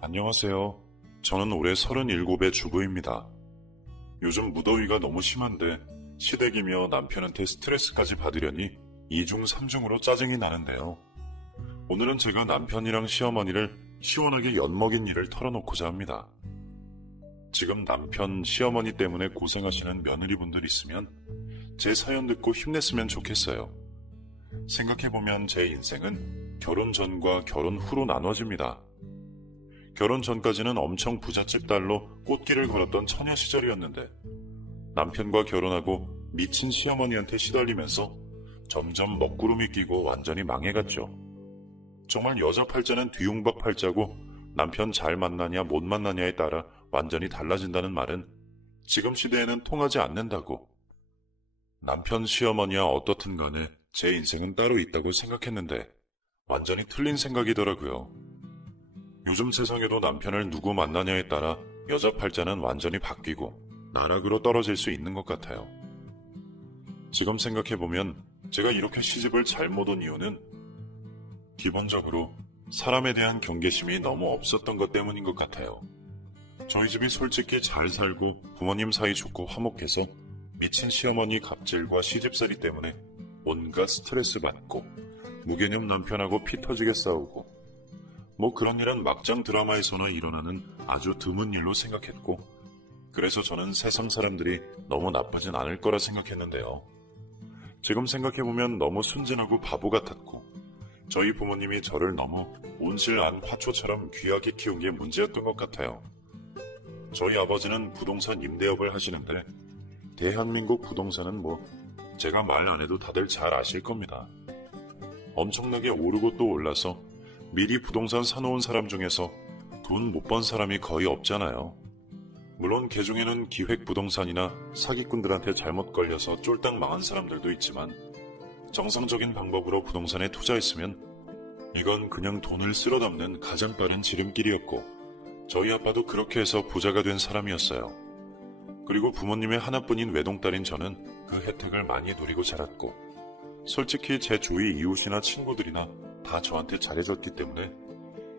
안녕하세요. 저는 올해 37의 주부입니다. 요즘 무더위가 너무 심한데 시댁이며 남편한테 스트레스까지 받으려니 2중 3중으로 짜증이 나는데요. 오늘은 제가 남편이랑 시어머니를 시원하게 엿먹인 일을 털어놓고자 합니다. 지금 남편, 시어머니 때문에 고생하시는 며느리분들 있으면 제 사연 듣고 힘냈으면 좋겠어요. 생각해보면 제 인생은 결혼 전과 결혼 후로 나눠집니다. 결혼 전까지는 엄청 부잣집 딸로 꽃길을 걸었던 처녀 시절이었는데 남편과 결혼하고 미친 시어머니한테 시달리면서 점점 먹구름이 끼고 완전히 망해갔죠. 정말 여자 팔자는 뒤움박 팔자고 남편 잘 만나냐 못 만나냐에 따라 완전히 달라진다는 말은 지금 시대에는 통하지 않는다고. 남편 시어머니와 어떻든 간에 제 인생은 따로 있다고 생각했는데 완전히 틀린 생각이더라고요. 요즘 세상에도 남편을 누구 만나냐에 따라 여자 팔자는 완전히 바뀌고 나락으로 떨어질 수 있는 것 같아요. 지금 생각해보면 제가 이렇게 시집을 잘못 온 이유는 기본적으로 사람에 대한 경계심이 너무 없었던 것 때문인 것 같아요. 저희 집이 솔직히 잘 살고 부모님 사이 좋고 화목해서 미친 시어머니 갑질과 시집살이 때문에 온갖 스트레스 받고 무개념 남편하고 피 터지게 싸우고 뭐 그런 일은 막장 드라마에서나 일어나는 아주 드문 일로 생각했고 그래서 저는 세상 사람들이 너무 나쁘진 않을 거라 생각했는데요. 지금 생각해보면 너무 순진하고 바보 같았고 저희 부모님이 저를 너무 온실 안 화초처럼 귀하게 키운 게 문제였던 것 같아요. 저희 아버지는 부동산 임대업을 하시는데 대한민국 부동산은 뭐 제가 말 안 해도 다들 잘 아실 겁니다. 엄청나게 오르고 또 올라서 미리 부동산 사놓은 사람 중에서 돈 못 번 사람이 거의 없잖아요. 물론 개중에는 기획부동산이나 사기꾼들한테 잘못 걸려서 쫄딱 망한 사람들도 있지만 정상적인 방법으로 부동산에 투자했으면 이건 그냥 돈을 쓸어 담는 가장 빠른 지름길이었고 저희 아빠도 그렇게 해서 부자가 된 사람이었어요. 그리고 부모님의 하나뿐인 외동딸인 저는 그 혜택을 많이 누리고 자랐고 솔직히 제 주위 이웃이나 친구들이나 다 저한테 잘해줬기 때문에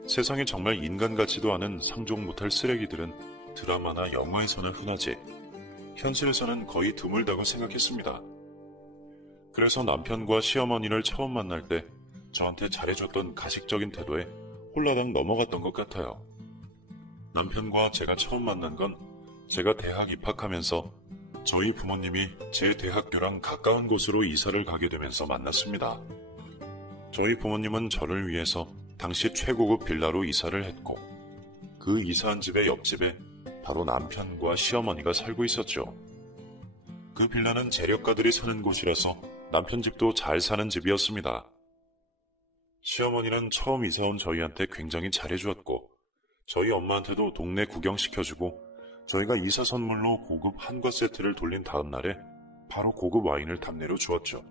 세상에 정말 인간 같지도 않은 상종 못할 쓰레기들은 드라마나 영화에서나 흔하지 현실에서는 거의 드물다고 생각했습니다. 그래서 남편과 시어머니를 처음 만날 때 저한테 잘해줬던 가식적인 태도에 홀라당 넘어갔던 것 같아요. 남편과 제가 처음 만난 건 제가 대학 입학하면서 저희 부모님이 제 대학교랑 가까운 곳으로 이사를 가게 되면서 만났습니다. 저희 부모님은 저를 위해서 당시 최고급 빌라로 이사를 했고 그 이사한 집의 옆집에 바로 남편과 시어머니가 살고 있었죠. 그 빌라는 재력가들이 사는 곳이라서 남편 집도 잘 사는 집이었습니다. 시어머니는 처음 이사온 저희한테 굉장히 잘해주었고 저희 엄마한테도 동네 구경시켜주고 저희가 이사 선물로 고급 한과 세트를 돌린 다음 날에 바로 고급 와인을 답례로 주었죠.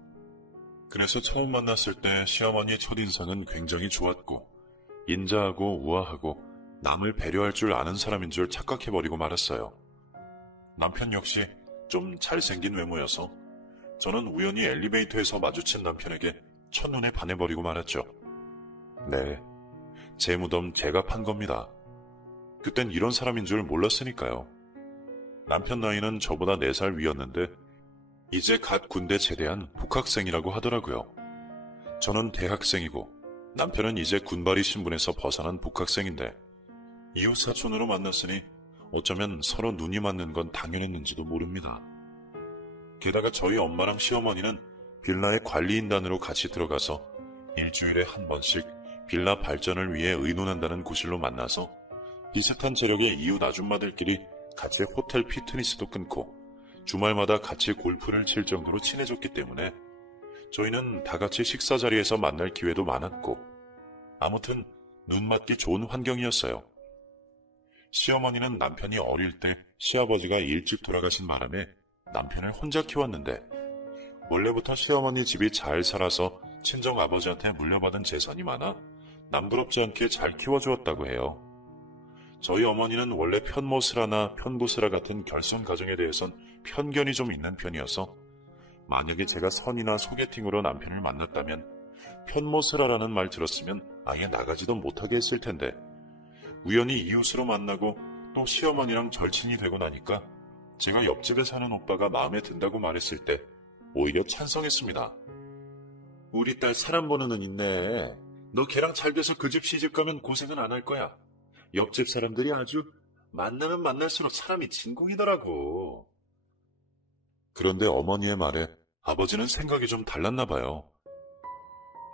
그래서 처음 만났을 때 시어머니의 첫인상은 굉장히 좋았고 인자하고 우아하고 남을 배려할 줄 아는 사람인 줄 착각해버리고 말았어요. 남편 역시 좀 잘생긴 외모여서 저는 우연히 엘리베이터에서 마주친 남편에게 첫눈에 반해버리고 말았죠. 네, 제 무덤 제가 판 겁니다. 그땐 이런 사람인 줄 몰랐으니까요. 남편 나이는 저보다 4살 위였는데 이제 갓 군대 제대한 복학생이라고 하더라고요. 저는 대학생이고 남편은 이제 군발이 신분에서 벗어난 복학생인데 이웃사촌으로 만났으니 어쩌면 서로 눈이 맞는 건 당연했는지도 모릅니다. 게다가 저희 엄마랑 시어머니는 빌라의 관리인단으로 같이 들어가서 일주일에 한 번씩 빌라 발전을 위해 의논한다는 구실로 만나서 비슷한 재력의 이웃 아줌마들끼리 같이 호텔 피트니스도 끊고 주말마다 같이 골프를 칠 정도로 친해졌기 때문에 저희는 다 같이 식사 자리에서 만날 기회도 많았고 아무튼 눈 맞기 좋은 환경이었어요. 시어머니는 남편이 어릴 때 시아버지가 일찍 돌아가신 바람에 남편을 혼자 키웠는데 원래부터 시어머니 집이 잘 살아서 친정아버지한테 물려받은 재산이 많아 남부럽지 않게 잘 키워주었다고 해요. 저희 어머니는 원래 편모스라나 편부스라 같은 결손 가정에 대해선 편견이 좀 있는 편이어서 만약에 제가 선이나 소개팅으로 남편을 만났다면 편모스라라는 말 들었으면 아예 나가지도 못하게 했을 텐데 우연히 이웃으로 만나고 또 시어머니랑 절친이 되고 나니까 제가 옆집에 사는 오빠가 마음에 든다고 말했을 때 오히려 찬성했습니다. 우리 딸 사람 보는 눈 있네. 너 걔랑 잘 돼서 그 집 시집 가면 고생은 안 할 거야. 옆집 사람들이 아주 만나면 만날수록 사람이 진공이더라고. 그런데 어머니의 말에 아버지는 생각이 좀 달랐나 봐요.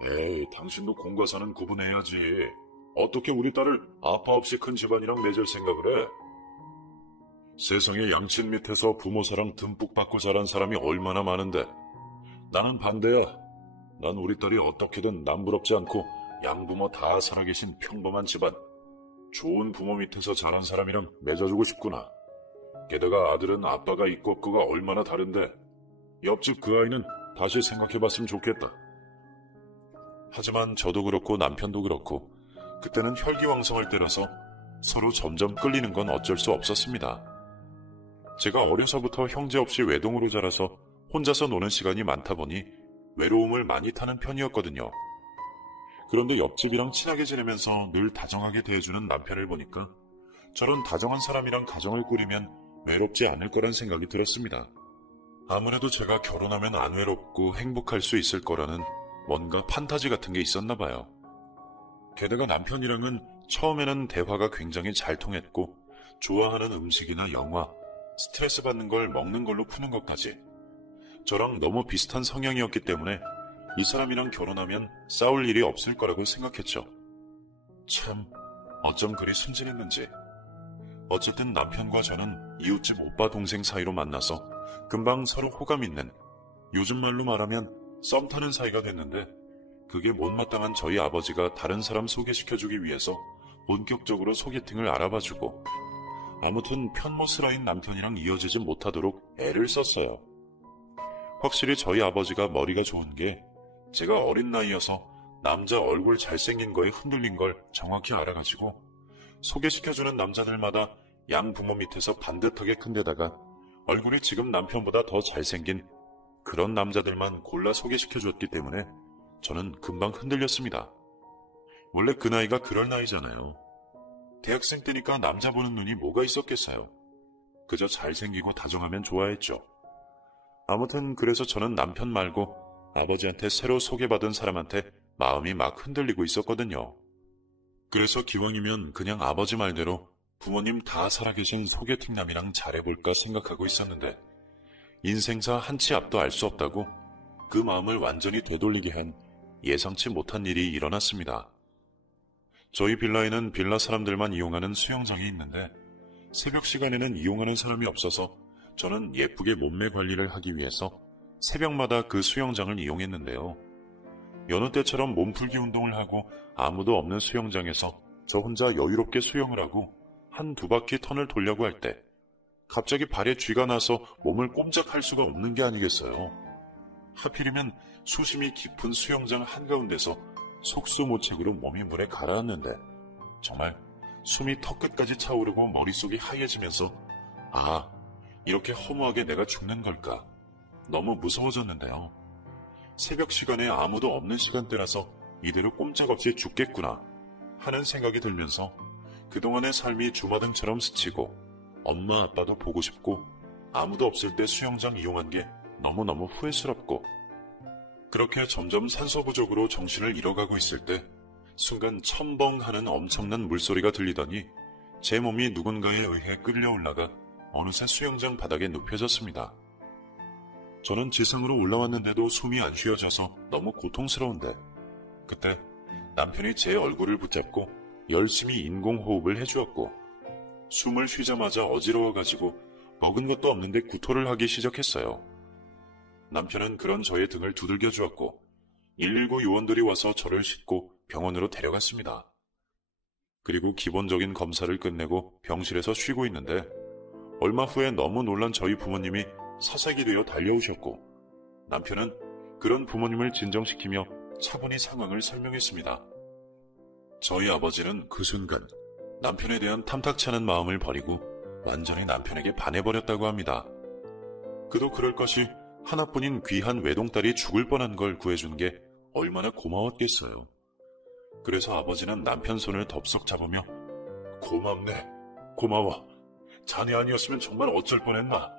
에이, 당신도 공과사는 구분해야지. 어떻게 우리 딸을 아빠 없이 큰 집안이랑 맺을 생각을 해? 세상에 양친 밑에서 부모 사랑 듬뿍 받고 자란 사람이 얼마나 많은데. 나는 반대야. 난 우리 딸이 어떻게든 남부럽지 않고 양부모 다 살아계신 평범한 집안, 좋은 부모 밑에서 자란 사람이랑 맺어주고 싶구나. 게다가 아들은 아빠가 있고 없고가 얼마나 다른데 옆집 그 아이는 다시 생각해봤으면 좋겠다. 하지만 저도 그렇고 남편도 그렇고 그때는 혈기왕성할 때라서 서로 점점 끌리는 건 어쩔 수 없었습니다. 제가 어려서부터 형제 없이 외동으로 자라서 혼자서 노는 시간이 많다 보니 외로움을 많이 타는 편이었거든요. 그런데 옆집이랑 친하게 지내면서 늘 다정하게 대해주는 남편을 보니까 저런 다정한 사람이랑 가정을 꾸리면 외롭지 않을 거란 생각이 들었습니다. 아무래도 제가 결혼하면 안 외롭고 행복할 수 있을 거라는 뭔가 판타지 같은 게 있었나 봐요. 게다가 남편이랑은 처음에는 대화가 굉장히 잘 통했고 좋아하는 음식이나 영화, 스트레스 받는 걸 먹는 걸로 푸는 것까지 저랑 너무 비슷한 성향이었기 때문에 이 사람이랑 결혼하면 싸울 일이 없을 거라고 생각했죠. 참, 어쩜 그리 순진했는지. 어쨌든 남편과 저는 이웃집 오빠 동생 사이로 만나서 금방 서로 호감 있는, 요즘 말로 말하면 썸 타는 사이가 됐는데 그게 못마땅한 저희 아버지가 다른 사람 소개시켜주기 위해서 본격적으로 소개팅을 알아봐주고 아무튼 편모스라인 남편이랑 이어지지 못하도록 애를 썼어요. 확실히 저희 아버지가 머리가 좋은 게 제가 어린 나이여서 남자 얼굴 잘생긴 거에 흔들린 걸 정확히 알아가지고 소개시켜주는 남자들마다 양 부모 밑에서 반듯하게 큰 데다가 얼굴이 지금 남편보다 더 잘생긴 그런 남자들만 골라 소개시켜줬기 때문에 저는 금방 흔들렸습니다. 원래 그 나이가 그럴 나이잖아요. 대학생 때니까 남자 보는 눈이 뭐가 있었겠어요. 그저 잘생기고 다정하면 좋아했죠. 아무튼 그래서 저는 남편 말고 아버지한테 새로 소개받은 사람한테 마음이 막 흔들리고 있었거든요. 그래서 기왕이면 그냥 아버지 말대로 부모님 다 살아계신 소개팅남이랑 잘해볼까 생각하고 있었는데 인생사 한치 앞도 알 수 없다고 그 마음을 완전히 되돌리게 한 예상치 못한 일이 일어났습니다. 저희 빌라에는 빌라 사람들만 이용하는 수영장이 있는데 새벽 시간에는 이용하는 사람이 없어서 저는 예쁘게 몸매 관리를 하기 위해서 새벽마다 그 수영장을 이용했는데요. 여느 때처럼 몸풀기 운동을 하고 아무도 없는 수영장에서 저 혼자 여유롭게 수영을 하고 한두 바퀴 턴을 돌려고 할 때 갑자기 발에 쥐가 나서 몸을 꼼짝할 수가 없는 게 아니겠어요. 하필이면 수심이 깊은 수영장 한가운데서 속수무책으로 몸이 물에 가라앉는데 정말 숨이 턱끝까지 차오르고 머릿속이 하얘지면서 아, 이렇게 허무하게 내가 죽는 걸까? 너무 무서워졌는데요. 새벽 시간에 아무도 없는 시간대라서 이대로 꼼짝없이 죽겠구나 하는 생각이 들면서 그동안의 삶이 주마등처럼 스치고 엄마 아빠도 보고 싶고 아무도 없을 때 수영장 이용한 게 너무너무 후회스럽고 그렇게 점점 산소 부족으로 정신을 잃어가고 있을 때 순간 첨벙 하는 엄청난 물소리가 들리더니 제 몸이 누군가에 의해 끌려 올라가 어느새 수영장 바닥에 눕혀졌습니다. 저는 지상으로 올라왔는데도 숨이 안 쉬어져서 너무 고통스러운데 그때 남편이 제 얼굴을 붙잡고 열심히 인공호흡을 해주었고 숨을 쉬자마자 어지러워가지고 먹은 것도 없는데 구토를 하기 시작했어요. 남편은 그런 저의 등을 두들겨 주었고 119 요원들이 와서 저를 싣고 병원으로 데려갔습니다. 그리고 기본적인 검사를 끝내고 병실에서 쉬고 있는데 얼마 후에 너무 놀란 저희 부모님이 사색이 되어 달려오셨고 남편은 그런 부모님을 진정시키며 차분히 상황을 설명했습니다. 저희 아버지는 그 순간 남편에 대한 탐탁치 않은 마음을 버리고 완전히 남편에게 반해버렸다고 합니다. 그도 그럴 것이 하나뿐인 귀한 외동딸이 죽을 뻔한 걸 구해준 게 얼마나 고마웠겠어요. 그래서 아버지는 남편 손을 덥석 잡으며 고맙네. 고마워. 자네 아니었으면 정말 어쩔 뻔했나.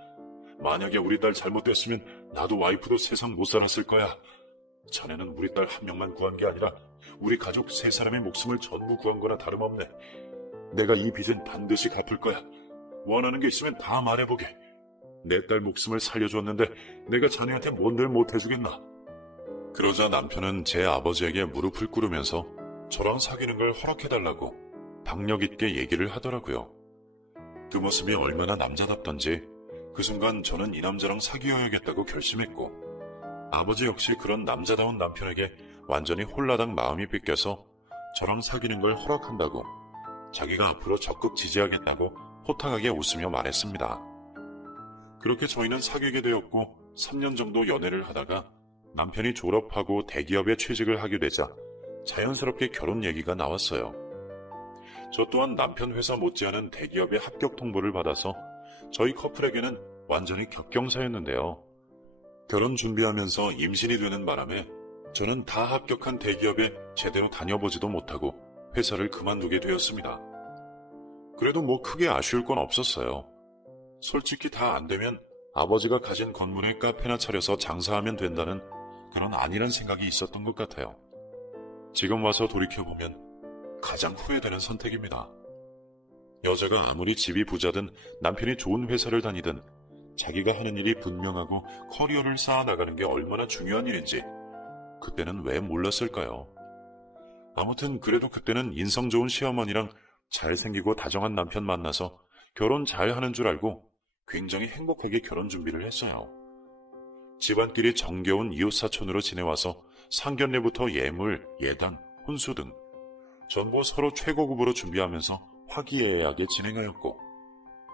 만약에 우리 딸 잘못됐으면 나도 와이프도 세상 못 살았을 거야. 자네는 우리 딸 한 명만 구한 게 아니라 우리 가족 세 사람의 목숨을 전부 구한 거나 다름없네. 내가 이 빚은 반드시 갚을 거야. 원하는 게 있으면 다 말해보게. 내 딸 목숨을 살려줬는데 내가 자네한테 뭔들 못해주겠나. 그러자 남편은 제 아버지에게 무릎을 꿇으면서 저랑 사귀는 걸 허락해달라고 박력 있게 얘기를 하더라고요. 그 모습이 얼마나 남자답던지 그 순간 저는 이 남자랑 사귀어야겠다고 결심했고, 아버지 역시 그런 남자다운 남편에게 완전히 홀라당 마음이 뺏겨서 저랑 사귀는 걸 허락한다고, 자기가 앞으로 적극 지지하겠다고 호탕하게 웃으며 말했습니다. 그렇게 저희는 사귀게 되었고 3년 정도 연애를 하다가 남편이 졸업하고 대기업에 취직을 하게 되자 자연스럽게 결혼 얘기가 나왔어요. 저 또한 남편 회사 못지않은 대기업의 합격 통보를 받아서 저희 커플에게는 완전히 격경사였는데요. 결혼 준비하면서 임신이 되는 바람에 저는 다 합격한 대기업에 제대로 다녀보지도 못하고 회사를 그만두게 되었습니다. 그래도 뭐 크게 아쉬울 건 없었어요. 솔직히 다 안 되면 아버지가 가진 건물에 카페나 차려서 장사하면 된다는 그런 안일한 생각이 있었던 것 같아요. 지금 와서 돌이켜보면 가장 후회되는 선택입니다. 여자가 아무리 집이 부자든 남편이 좋은 회사를 다니든 자기가 하는 일이 분명하고 커리어를 쌓아나가는 게 얼마나 중요한 일인지 그때는 왜 몰랐을까요? 아무튼 그래도 그때는 인성 좋은 시어머니랑 잘생기고 다정한 남편 만나서 결혼 잘하는 줄 알고 굉장히 행복하게 결혼 준비를 했어요. 집안끼리 정겨운 이웃사촌으로 지내와서 상견례부터 예물, 예당, 혼수 등 전부 서로 최고급으로 준비하면서 화기애애하게 진행하였고,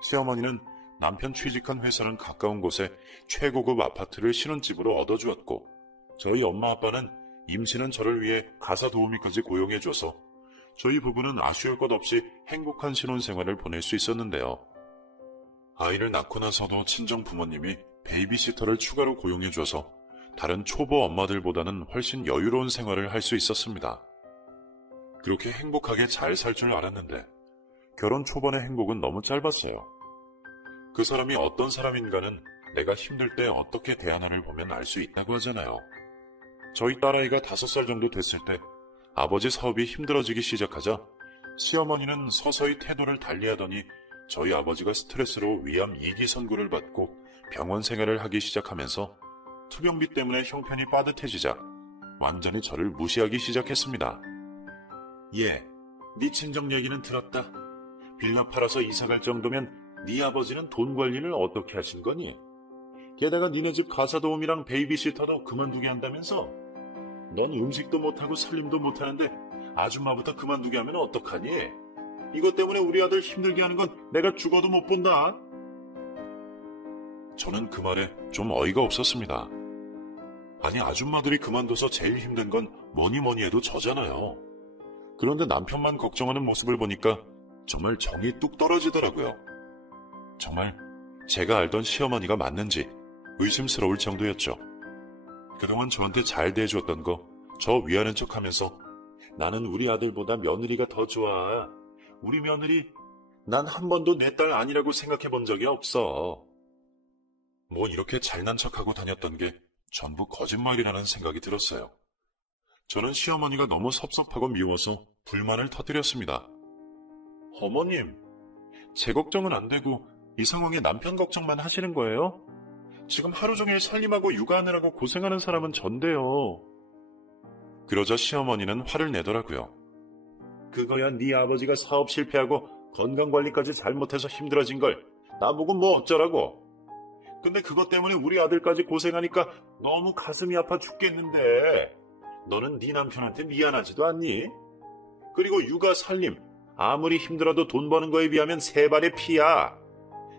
시어머니는 남편 취직한 회사랑 가까운 곳에 최고급 아파트를 신혼집으로 얻어주었고, 저희 엄마 아빠는 임신한 저를 위해 가사 도우미까지 고용해줘서 저희 부부는 아쉬울 것 없이 행복한 신혼생활을 보낼 수 있었는데요. 아이를 낳고 나서도 친정 부모님이 베이비시터를 추가로 고용해줘서 다른 초보 엄마들보다는 훨씬 여유로운 생활을 할 수 있었습니다. 그렇게 행복하게 잘 살 줄 알았는데 결혼 초반의 행복은 너무 짧았어요. 그 사람이 어떤 사람인가는 내가 힘들 때 어떻게 대하나를 보면 알 수 있다고 하잖아요. 저희 딸아이가 5살 정도 됐을 때 아버지 사업이 힘들어지기 시작하자 시어머니는 서서히 태도를 달리하더니 저희 아버지가 스트레스로 위암 2기 선고를 받고 병원 생활을 하기 시작하면서 투병비 때문에 형편이 빠듯해지자 완전히 저를 무시하기 시작했습니다. 예, 네 친정 얘기는 들었다. 빌라 팔아서 이사갈 정도면 네 아버지는 돈 관리를 어떻게 하신 거니? 게다가 니네 집 가사도우미랑 베이비시터도 그만두게 한다면서? 넌 음식도 못하고 살림도 못하는데 아줌마부터 그만두게 하면 어떡하니? 이것 때문에 우리 아들 힘들게 하는 건 내가 죽어도 못 본다. 저는 그 말에 좀 어이가 없었습니다. 아니, 아줌마들이 그만둬서 제일 힘든 건 뭐니 해도 저잖아요. 그런데 남편만 걱정하는 모습을 보니까 정말 정이 뚝 떨어지더라고요. 정말 제가 알던 시어머니가 맞는지 의심스러울 정도였죠. 그동안 저한테 잘 대해줬던 거 저 위하는 척하면서 나는 우리 아들보다 며느리가 더 좋아. 우리 며느리 난 한 번도 내 딸 아니라고 생각해 본 적이 없어. 뭐 이렇게 잘난 척하고 다녔던 게 전부 거짓말이라는 생각이 들었어요. 저는 시어머니가 너무 섭섭하고 미워서 불만을 터뜨렸습니다. 어머님, 제 걱정은 안 되고 이 상황에 남편 걱정만 하시는 거예요? 지금 하루 종일 살림하고 육아하느라고 고생하는 사람은 전데요. 그러자 시어머니는 화를 내더라고요. 그거야 네 아버지가 사업 실패하고 건강관리까지 잘못해서 힘들어진 걸 나보고 뭐 어쩌라고. 근데 그것 때문에 우리 아들까지 고생하니까 너무 가슴이 아파 죽겠는데 너는 네 남편한테 미안하지도 않니? 그리고 육아 살림 아무리 힘들어도 돈 버는 거에 비하면 세 발의 피야.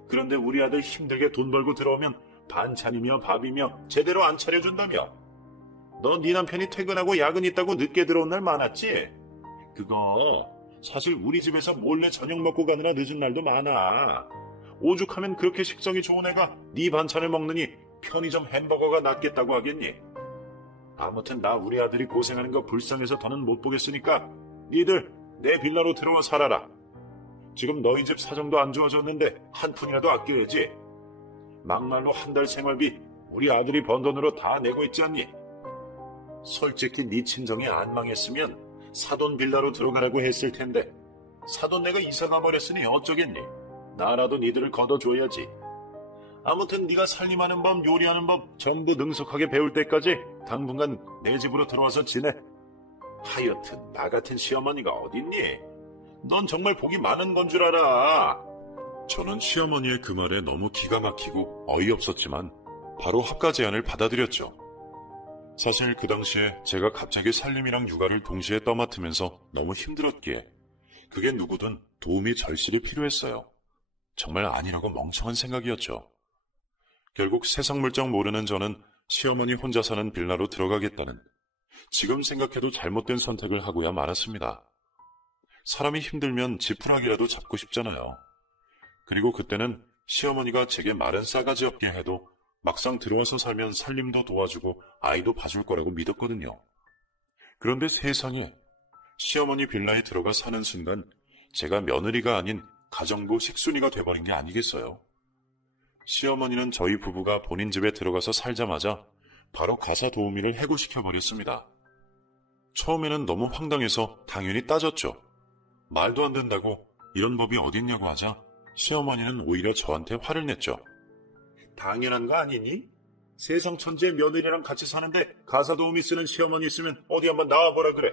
그런데 우리 아들 힘들게 돈 벌고 들어오면 반찬이며 밥이며 제대로 안 차려준다며. 너 네 남편이 퇴근하고 야근 있다고 늦게 들어온 날 많았지? 그거 사실 우리 집에서 몰래 저녁 먹고 가느라 늦은 날도 많아. 오죽하면 그렇게 식성이 좋은 애가 네 반찬을 먹느니 편의점 햄버거가 낫겠다고 하겠니? 아무튼 나 우리 아들이 고생하는 거 불쌍해서 더는 못 보겠으니까 니들 내 빌라로 들어와 살아라. 지금 너희 집 사정도 안 좋아졌는데 한 푼이라도 아껴야지. 막말로 한 달 생활비 우리 아들이 번 돈으로 다 내고 있지 않니? 솔직히 네 친정이 안 망했으면 사돈 빌라로 들어가라고 했을 텐데 사돈 내가 이사 가버렸으니 어쩌겠니? 나라도 니들을 걷어줘야지. 아무튼 네가 살림하는 법, 요리하는 법 전부 능숙하게 배울 때까지 당분간 내 집으로 들어와서 지내. 하여튼 나 같은 시어머니가 어딨니? 넌 정말 복이 많은 건 줄 알아. 저는 시어머니의 그 말에 너무 기가 막히고 어이없었지만 바로 합가 제안을 받아들였죠. 사실 그 당시에 제가 갑자기 살림이랑 육아를 동시에 떠맡으면서 너무 힘들었기에 그게 누구든 도움이 절실히 필요했어요. 정말 아니라고 멍청한 생각이었죠. 결국 세상 물정 모르는 저는 시어머니 혼자 사는 빌라로 들어가겠다는 지금 생각해도 잘못된 선택을 하고야 말았습니다. 사람이 힘들면 지푸라기라도 잡고 싶잖아요. 그리고 그때는 시어머니가 제게 말은 싸가지 없게 해도 막상 들어와서 살면 살림도 도와주고 아이도 봐줄 거라고 믿었거든요. 그런데 세상에 시어머니 빌라에 들어가 사는 순간 제가 며느리가 아닌 가정부 식순이가 돼버린 게 아니겠어요. 시어머니는 저희 부부가 본인 집에 들어가서 살자마자 바로 가사 도우미를 해고시켜버렸습니다. 처음에는 너무 황당해서 당연히 따졌죠. 말도 안 된다고 이런 법이 어딨냐고 하자 시어머니는 오히려 저한테 화를 냈죠. 당연한 거 아니니? 세상 천지의 며느리랑 같이 사는데 가사 도우미 쓰는 시어머니 있으면 어디 한번 나와보라 그래.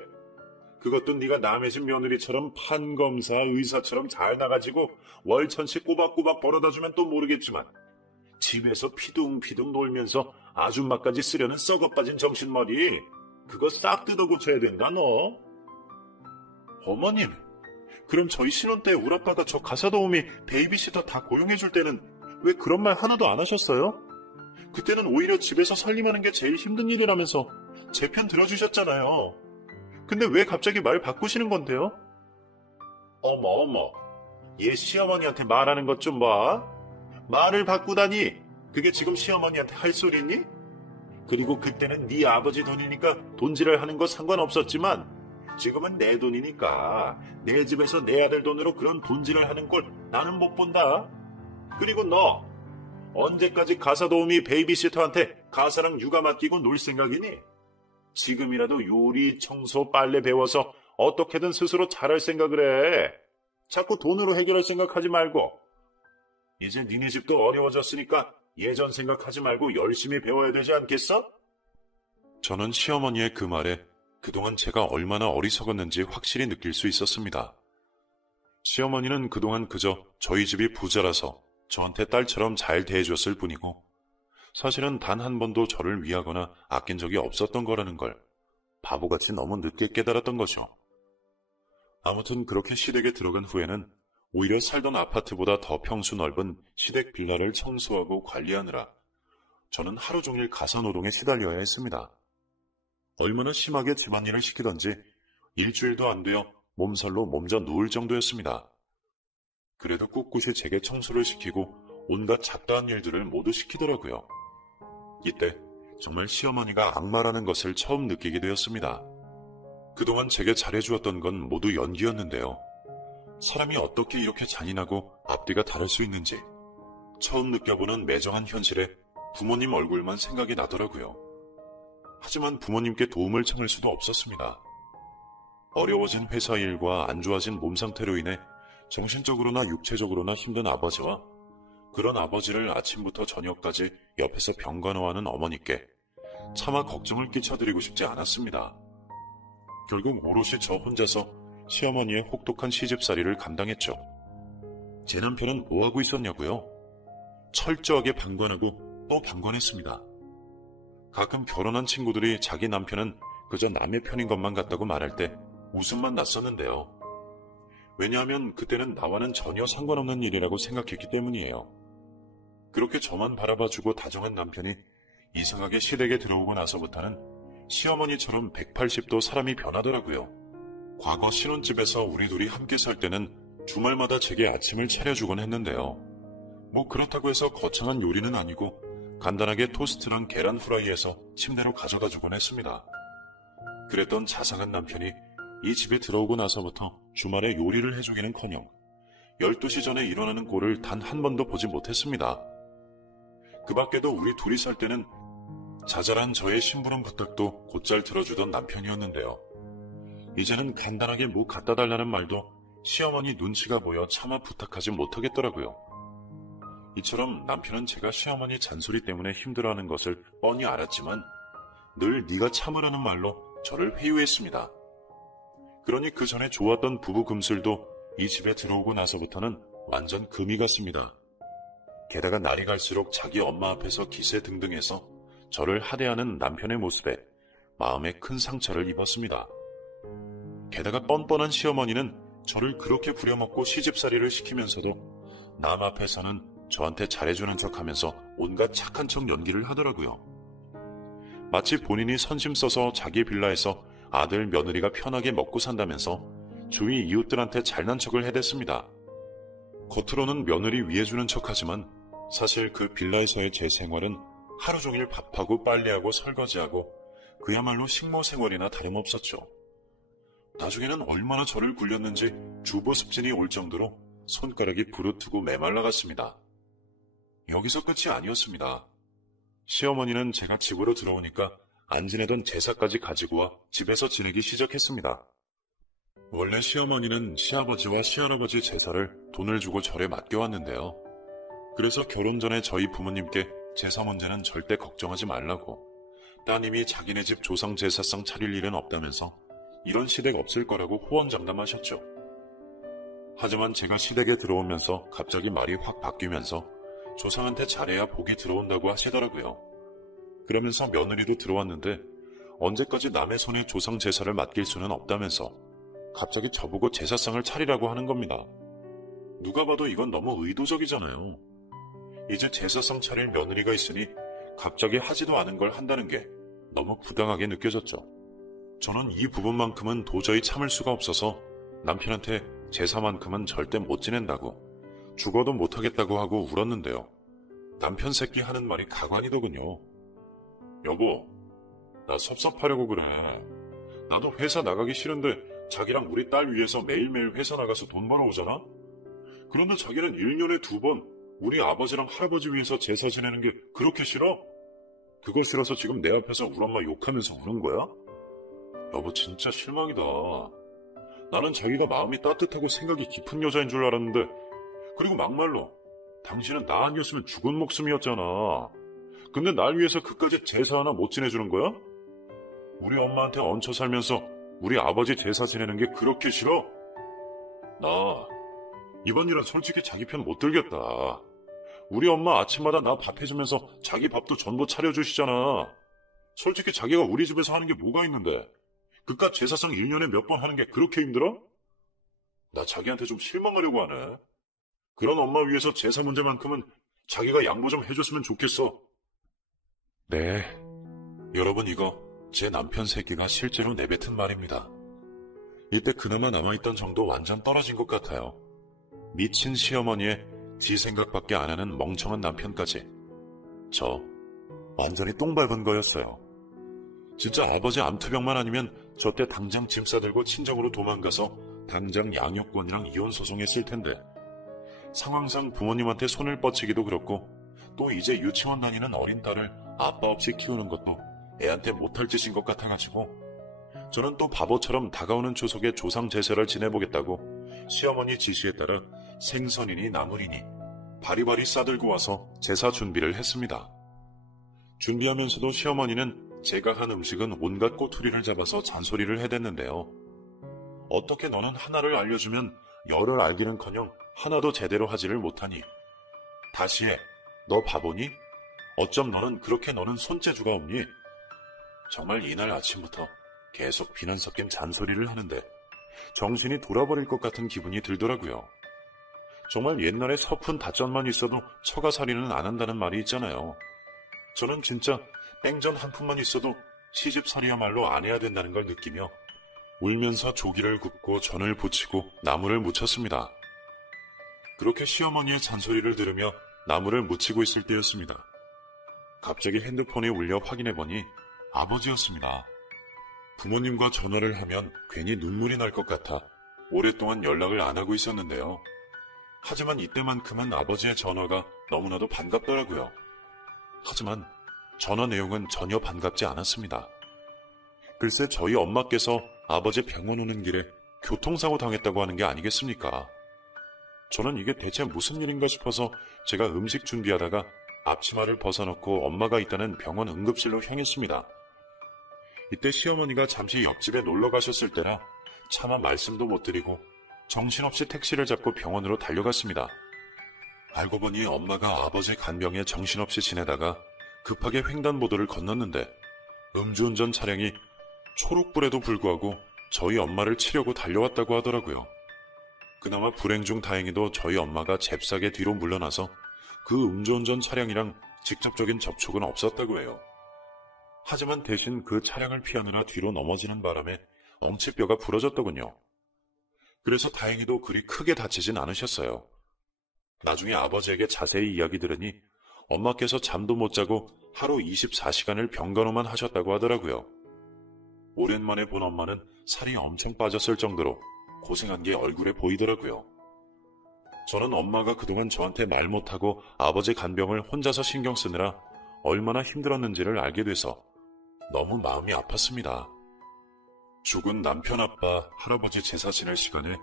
그것도 네가 남의 집 며느리처럼 판검사, 의사처럼 잘 나가지고 월천씩 꼬박꼬박 벌어다주면 또 모르겠지만 집에서 피둥피둥 놀면서 아줌마까지 쓰려는 썩어빠진 정신머리 그거 싹 뜯어 고쳐야 된다 너. 어머님, 그럼 저희 신혼 때 우리 아빠가 저 가사 도우미 베이비시터 다 고용해줄 때는 왜 그런 말 하나도 안 하셨어요? 그때는 오히려 집에서 살림하는 게 제일 힘든 일이라면서 제 편 들어주셨잖아요. 근데 왜 갑자기 말 바꾸시는 건데요? 어머, 얘 시어머니한테 말하는 것 좀 봐. 말을 바꾸다니 그게 지금 시어머니한테 할 소리니? 그리고 그때는 네 아버지 돈이니까 돈질을 하는 거 상관없었지만 지금은 내 돈이니까 내 집에서 내 아들 돈으로 그런 돈질을 하는 걸 나는 못 본다. 그리고 너 언제까지 가사 도우미 베이비시터한테 가사랑 육아 맡기고 놀 생각이니? 지금이라도 요리, 청소, 빨래 배워서 어떻게든 스스로 잘할 생각을 해. 자꾸 돈으로 해결할 생각하지 말고. 이제 니네 집도 어려워졌으니까 예전 생각하지 말고 열심히 배워야 되지 않겠어? 저는 시어머니의 그 말에 그동안 제가 얼마나 어리석었는지 확실히 느낄 수 있었습니다. 시어머니는 그동안 그저 저희 집이 부자라서 저한테 딸처럼 잘 대해줬을 뿐이고 사실은 단 한 번도 저를 위하거나 아낀 적이 없었던 거라는 걸 바보같이 너무 늦게 깨달았던 거죠. 아무튼 그렇게 시댁에 들어간 후에는 오히려 살던 아파트보다 더 평수 넓은 시댁 빌라를 청소하고 관리하느라 저는 하루 종일 가사노동에 시달려야 했습니다. 얼마나 심하게 집안일을 시키던지 일주일도 안 되어 몸살로 몸져 누울 정도였습니다. 그래도 꿋꿋이 제게 청소를 시키고 온갖 잡다한 일들을 모두 시키더라고요. 이때 정말 시어머니가 악마라는 것을 처음 느끼게 되었습니다. 그동안 제게 잘해주었던 건 모두 연기였는데요. 사람이 어떻게 이렇게 잔인하고 앞뒤가 다를 수 있는지 처음 느껴보는 매정한 현실에 부모님 얼굴만 생각이 나더라고요. 하지만 부모님께 도움을 청할 수도 없었습니다. 어려워진 회사 일과 안 좋아진 몸 상태로 인해 정신적으로나 육체적으로나 힘든 아버지와 그런 아버지를 아침부터 저녁까지 옆에서 병간호하는 어머니께 차마 걱정을 끼쳐드리고 싶지 않았습니다. 결국 오롯이 저 혼자서 시어머니의 혹독한 시집살이를 감당했죠. 제 남편은 뭐하고 있었냐고요? 철저하게 방관하고 또 방관했습니다. 가끔 결혼한 친구들이 자기 남편은 그저 남의 편인 것만 같다고 말할 때 웃음만 났었는데요. 왜냐하면 그때는 나와는 전혀 상관없는 일이라고 생각했기 때문이에요. 그렇게 저만 바라봐주고 다정한 남편이 이상하게 시댁에 들어오고 나서부터는 시어머니처럼 180도 사람이 변하더라고요. 과거 신혼집에서 우리 둘이 함께 살 때는 주말마다 제게 아침을 차려주곤 했는데요. 뭐 그렇다고 해서 거창한 요리는 아니고 간단하게 토스트랑 계란 후라이해서 침대로 가져다 주곤 했습니다. 그랬던 자상한 남편이 이 집에 들어오고 나서부터 주말에 요리를 해주기는커녕 12시 전에 일어나는 꼴을 단 한 번도 보지 못했습니다. 그 밖에도 우리 둘이 살 때는 자잘한 저의 심부름 부탁도 곧잘 들어주던 남편이었는데요. 이제는 간단하게 뭐 갖다 달라는 말도 시어머니 눈치가 보여 차마 부탁하지 못하겠더라고요. 이처럼 남편은 제가 시어머니 잔소리 때문에 힘들어하는 것을 뻔히 알았지만 늘 네가 참으라는 말로 저를 회유했습니다. 그러니 그 전에 좋았던 부부 금슬도 이 집에 들어오고 나서부터는 완전 금이 갔습니다. 게다가 날이 갈수록 자기 엄마 앞에서 기세등등해서 저를 하대하는 남편의 모습에 마음에 큰 상처를 입었습니다. 게다가 뻔뻔한 시어머니는 저를 그렇게 부려먹고 시집살이를 시키면서도 남 앞에서는 저한테 잘해주는 척하면서 온갖 착한 척 연기를 하더라고요. 마치 본인이 선심 써서 자기 빌라에서 아들 며느리가 편하게 먹고 산다면서 주위 이웃들한테 잘난 척을 해댔습니다. 겉으로는 며느리 위해주는 척하지만 사실 그 빌라에서의 제 생활은 하루 종일 밥하고 빨래하고 설거지하고 그야말로 식모 생활이나 다름없었죠. 나중에는 얼마나 저를 굴렸는지 주부 습진이 올 정도로 손가락이 부르트고 메말라갔습니다. 여기서 끝이 아니었습니다. 시어머니는 제가 집으로 들어오니까 안 지내던 제사까지 가지고 와 집에서 지내기 시작했습니다. 원래 시어머니는 시아버지와 시할아버지 제사를 돈을 주고 절에 맡겨왔는데요. 그래서 결혼 전에 저희 부모님께 제사 문제는 절대 걱정하지 말라고, 따님이 자기네 집 조상 제사상 차릴 일은 없다면서 이런 시댁 없을 거라고 호언장담하셨죠. 하지만 제가 시댁에 들어오면서 갑자기 말이 확 바뀌면서 조상한테 잘해야 복이 들어온다고 하시더라고요. 그러면서 며느리도 들어왔는데 언제까지 남의 손에 조상 제사를 맡길 수는 없다면서 갑자기 저보고 제사상을 차리라고 하는 겁니다. 누가 봐도 이건 너무 의도적이잖아요. 이제 제사상 차릴 며느리가 있으니 갑자기 하지도 않은 걸 한다는 게 너무 부당하게 느껴졌죠. 저는 이 부분만큼은 도저히 참을 수가 없어서 남편한테 제사만큼은 절대 못 지낸다고, 죽어도 못하겠다고 하고 울었는데요. 남편 새끼 하는 말이 가관이더군요. 여보, 나 섭섭하려고 그래. 나도 회사 나가기 싫은데 자기랑 우리 딸 위해서 매일매일 회사 나가서 돈 벌어오잖아? 그런데 자기는 1년에 2번 우리 아버지랑 할아버지 위해서 제사 지내는 게 그렇게 싫어? 그거 싫어서 지금 내 앞에서 우리 엄마 욕하면서 우는 거야? 여보, 진짜 실망이다. 나는 자기가 마음이 따뜻하고 생각이 깊은 여자인 줄 알았는데, 그리고 막말로 당신은 나 아니었으면 죽은 목숨이었잖아. 근데 날 위해서 그까지 제사 하나 못 지내주는 거야? 우리 엄마한테 얹혀 살면서 우리 아버지 제사 지내는 게 그렇게 싫어? 나 이번 일은 솔직히 자기 편 못 들겠다. 우리 엄마 아침마다 나 밥 해주면서 자기 밥도 전부 차려주시잖아. 솔직히 자기가 우리 집에서 하는 게 뭐가 있는데 그깟 제사상 1년에 몇 번 하는 게 그렇게 힘들어? 나 자기한테 좀 실망하려고 하네. 그런 엄마 위해서 제사 문제만큼은 자기가 양보 좀 해줬으면 좋겠어. 네. 여러분, 이거 제 남편 새끼가 실제로 내뱉은 말입니다. 이때 그나마 남아있던 정도 완전 떨어진 것 같아요. 미친 시어머니에 지 생각밖에 안 하는 멍청한 남편까지. 저 완전히 똥 밟은 거였어요. 진짜 아버지 암투병만 아니면 저 때 당장 짐 싸들고 친정으로 도망가서 당장 양육권이랑 이혼 소송했을 텐데, 상황상 부모님한테 손을 뻗치기도 그렇고 또 이제 유치원 다니는 어린 딸을 아빠 없이 키우는 것도 애한테 못할 짓인 것 같아가지고 저는 또 바보처럼 다가오는 추석에 조상 제사를 지내보겠다고 시어머니 지시에 따라 생선이니 나물이니 바리바리 싸들고 와서 제사 준비를 했습니다. 준비하면서도 시어머니는 제가 한 음식은 온갖 꼬투리를 잡아서 잔소리를 해댔는데요. 어떻게 너는 하나를 알려주면 열을 알기는커녕 하나도 제대로 하지를 못하니? 다시 해. 너 바보니? 어쩜 너는 그렇게 너는 손재주가 없니? 정말 이날 아침부터 계속 비난 섞인 잔소리를 하는데 정신이 돌아버릴 것 같은 기분이 들더라고요. 정말 옛날에 서푼 다전만 있어도 처가살이는 안 한다는 말이 있잖아요. 저는 진짜 뺑전 한 푼만 있어도 시집살이야말로 안 해야 된다는 걸 느끼며 울면서 조기를 굽고 전을 부치고 나무를 묻혔습니다. 그렇게 시어머니의 잔소리를 들으며 나무를 묻히고 있을 때였습니다. 갑자기 핸드폰이 울려 확인해보니 아버지였습니다. 부모님과 전화를 하면 괜히 눈물이 날 것 같아 오랫동안 연락을 안 하고 있었는데요. 하지만 이때만큼은 아버지의 전화가 너무나도 반갑더라고요. 하지만 전화 내용은 전혀 반갑지 않았습니다. 글쎄 저희 엄마께서 아버지 병원 오는 길에 교통사고 당했다고 하는 게 아니겠습니까? 저는 이게 대체 무슨 일인가 싶어서 제가 음식 준비하다가 앞치마를 벗어놓고 엄마가 있다는 병원 응급실로 향했습니다. 이때 시어머니가 잠시 옆집에 놀러 가셨을 때라 차마 말씀도 못 드리고 정신없이 택시를 잡고 병원으로 달려갔습니다. 알고 보니 엄마가 아버지 간병에 정신없이 지내다가 급하게 횡단보도를 건넜는데 음주운전 차량이 초록불에도 불구하고 저희 엄마를 치려고 달려왔다고 하더라고요. 그나마 불행 중 다행히도 저희 엄마가 잽싸게 뒤로 물러나서 그 음주운전 차량이랑 직접적인 접촉은 없었다고 해요. 하지만 대신 그 차량을 피하느라 뒤로 넘어지는 바람에 엉치뼈가 부러졌더군요. 그래서 다행히도 그리 크게 다치진 않으셨어요. 나중에 아버지에게 자세히 이야기 들으니 엄마께서 잠도 못 자고 하루 24시간을 병간호만 하셨다고 하더라고요. 오랜만에 본 엄마는 살이 엄청 빠졌을 정도로 고생한 게 얼굴에 보이더라고요. 저는 엄마가 그동안 저한테 말 못하고 아버지 간병을 혼자서 신경 쓰느라 얼마나 힘들었는지를 알게 돼서 너무 마음이 아팠습니다. 죽은 남편, 아빠, 할아버지 제사 지낼 시간에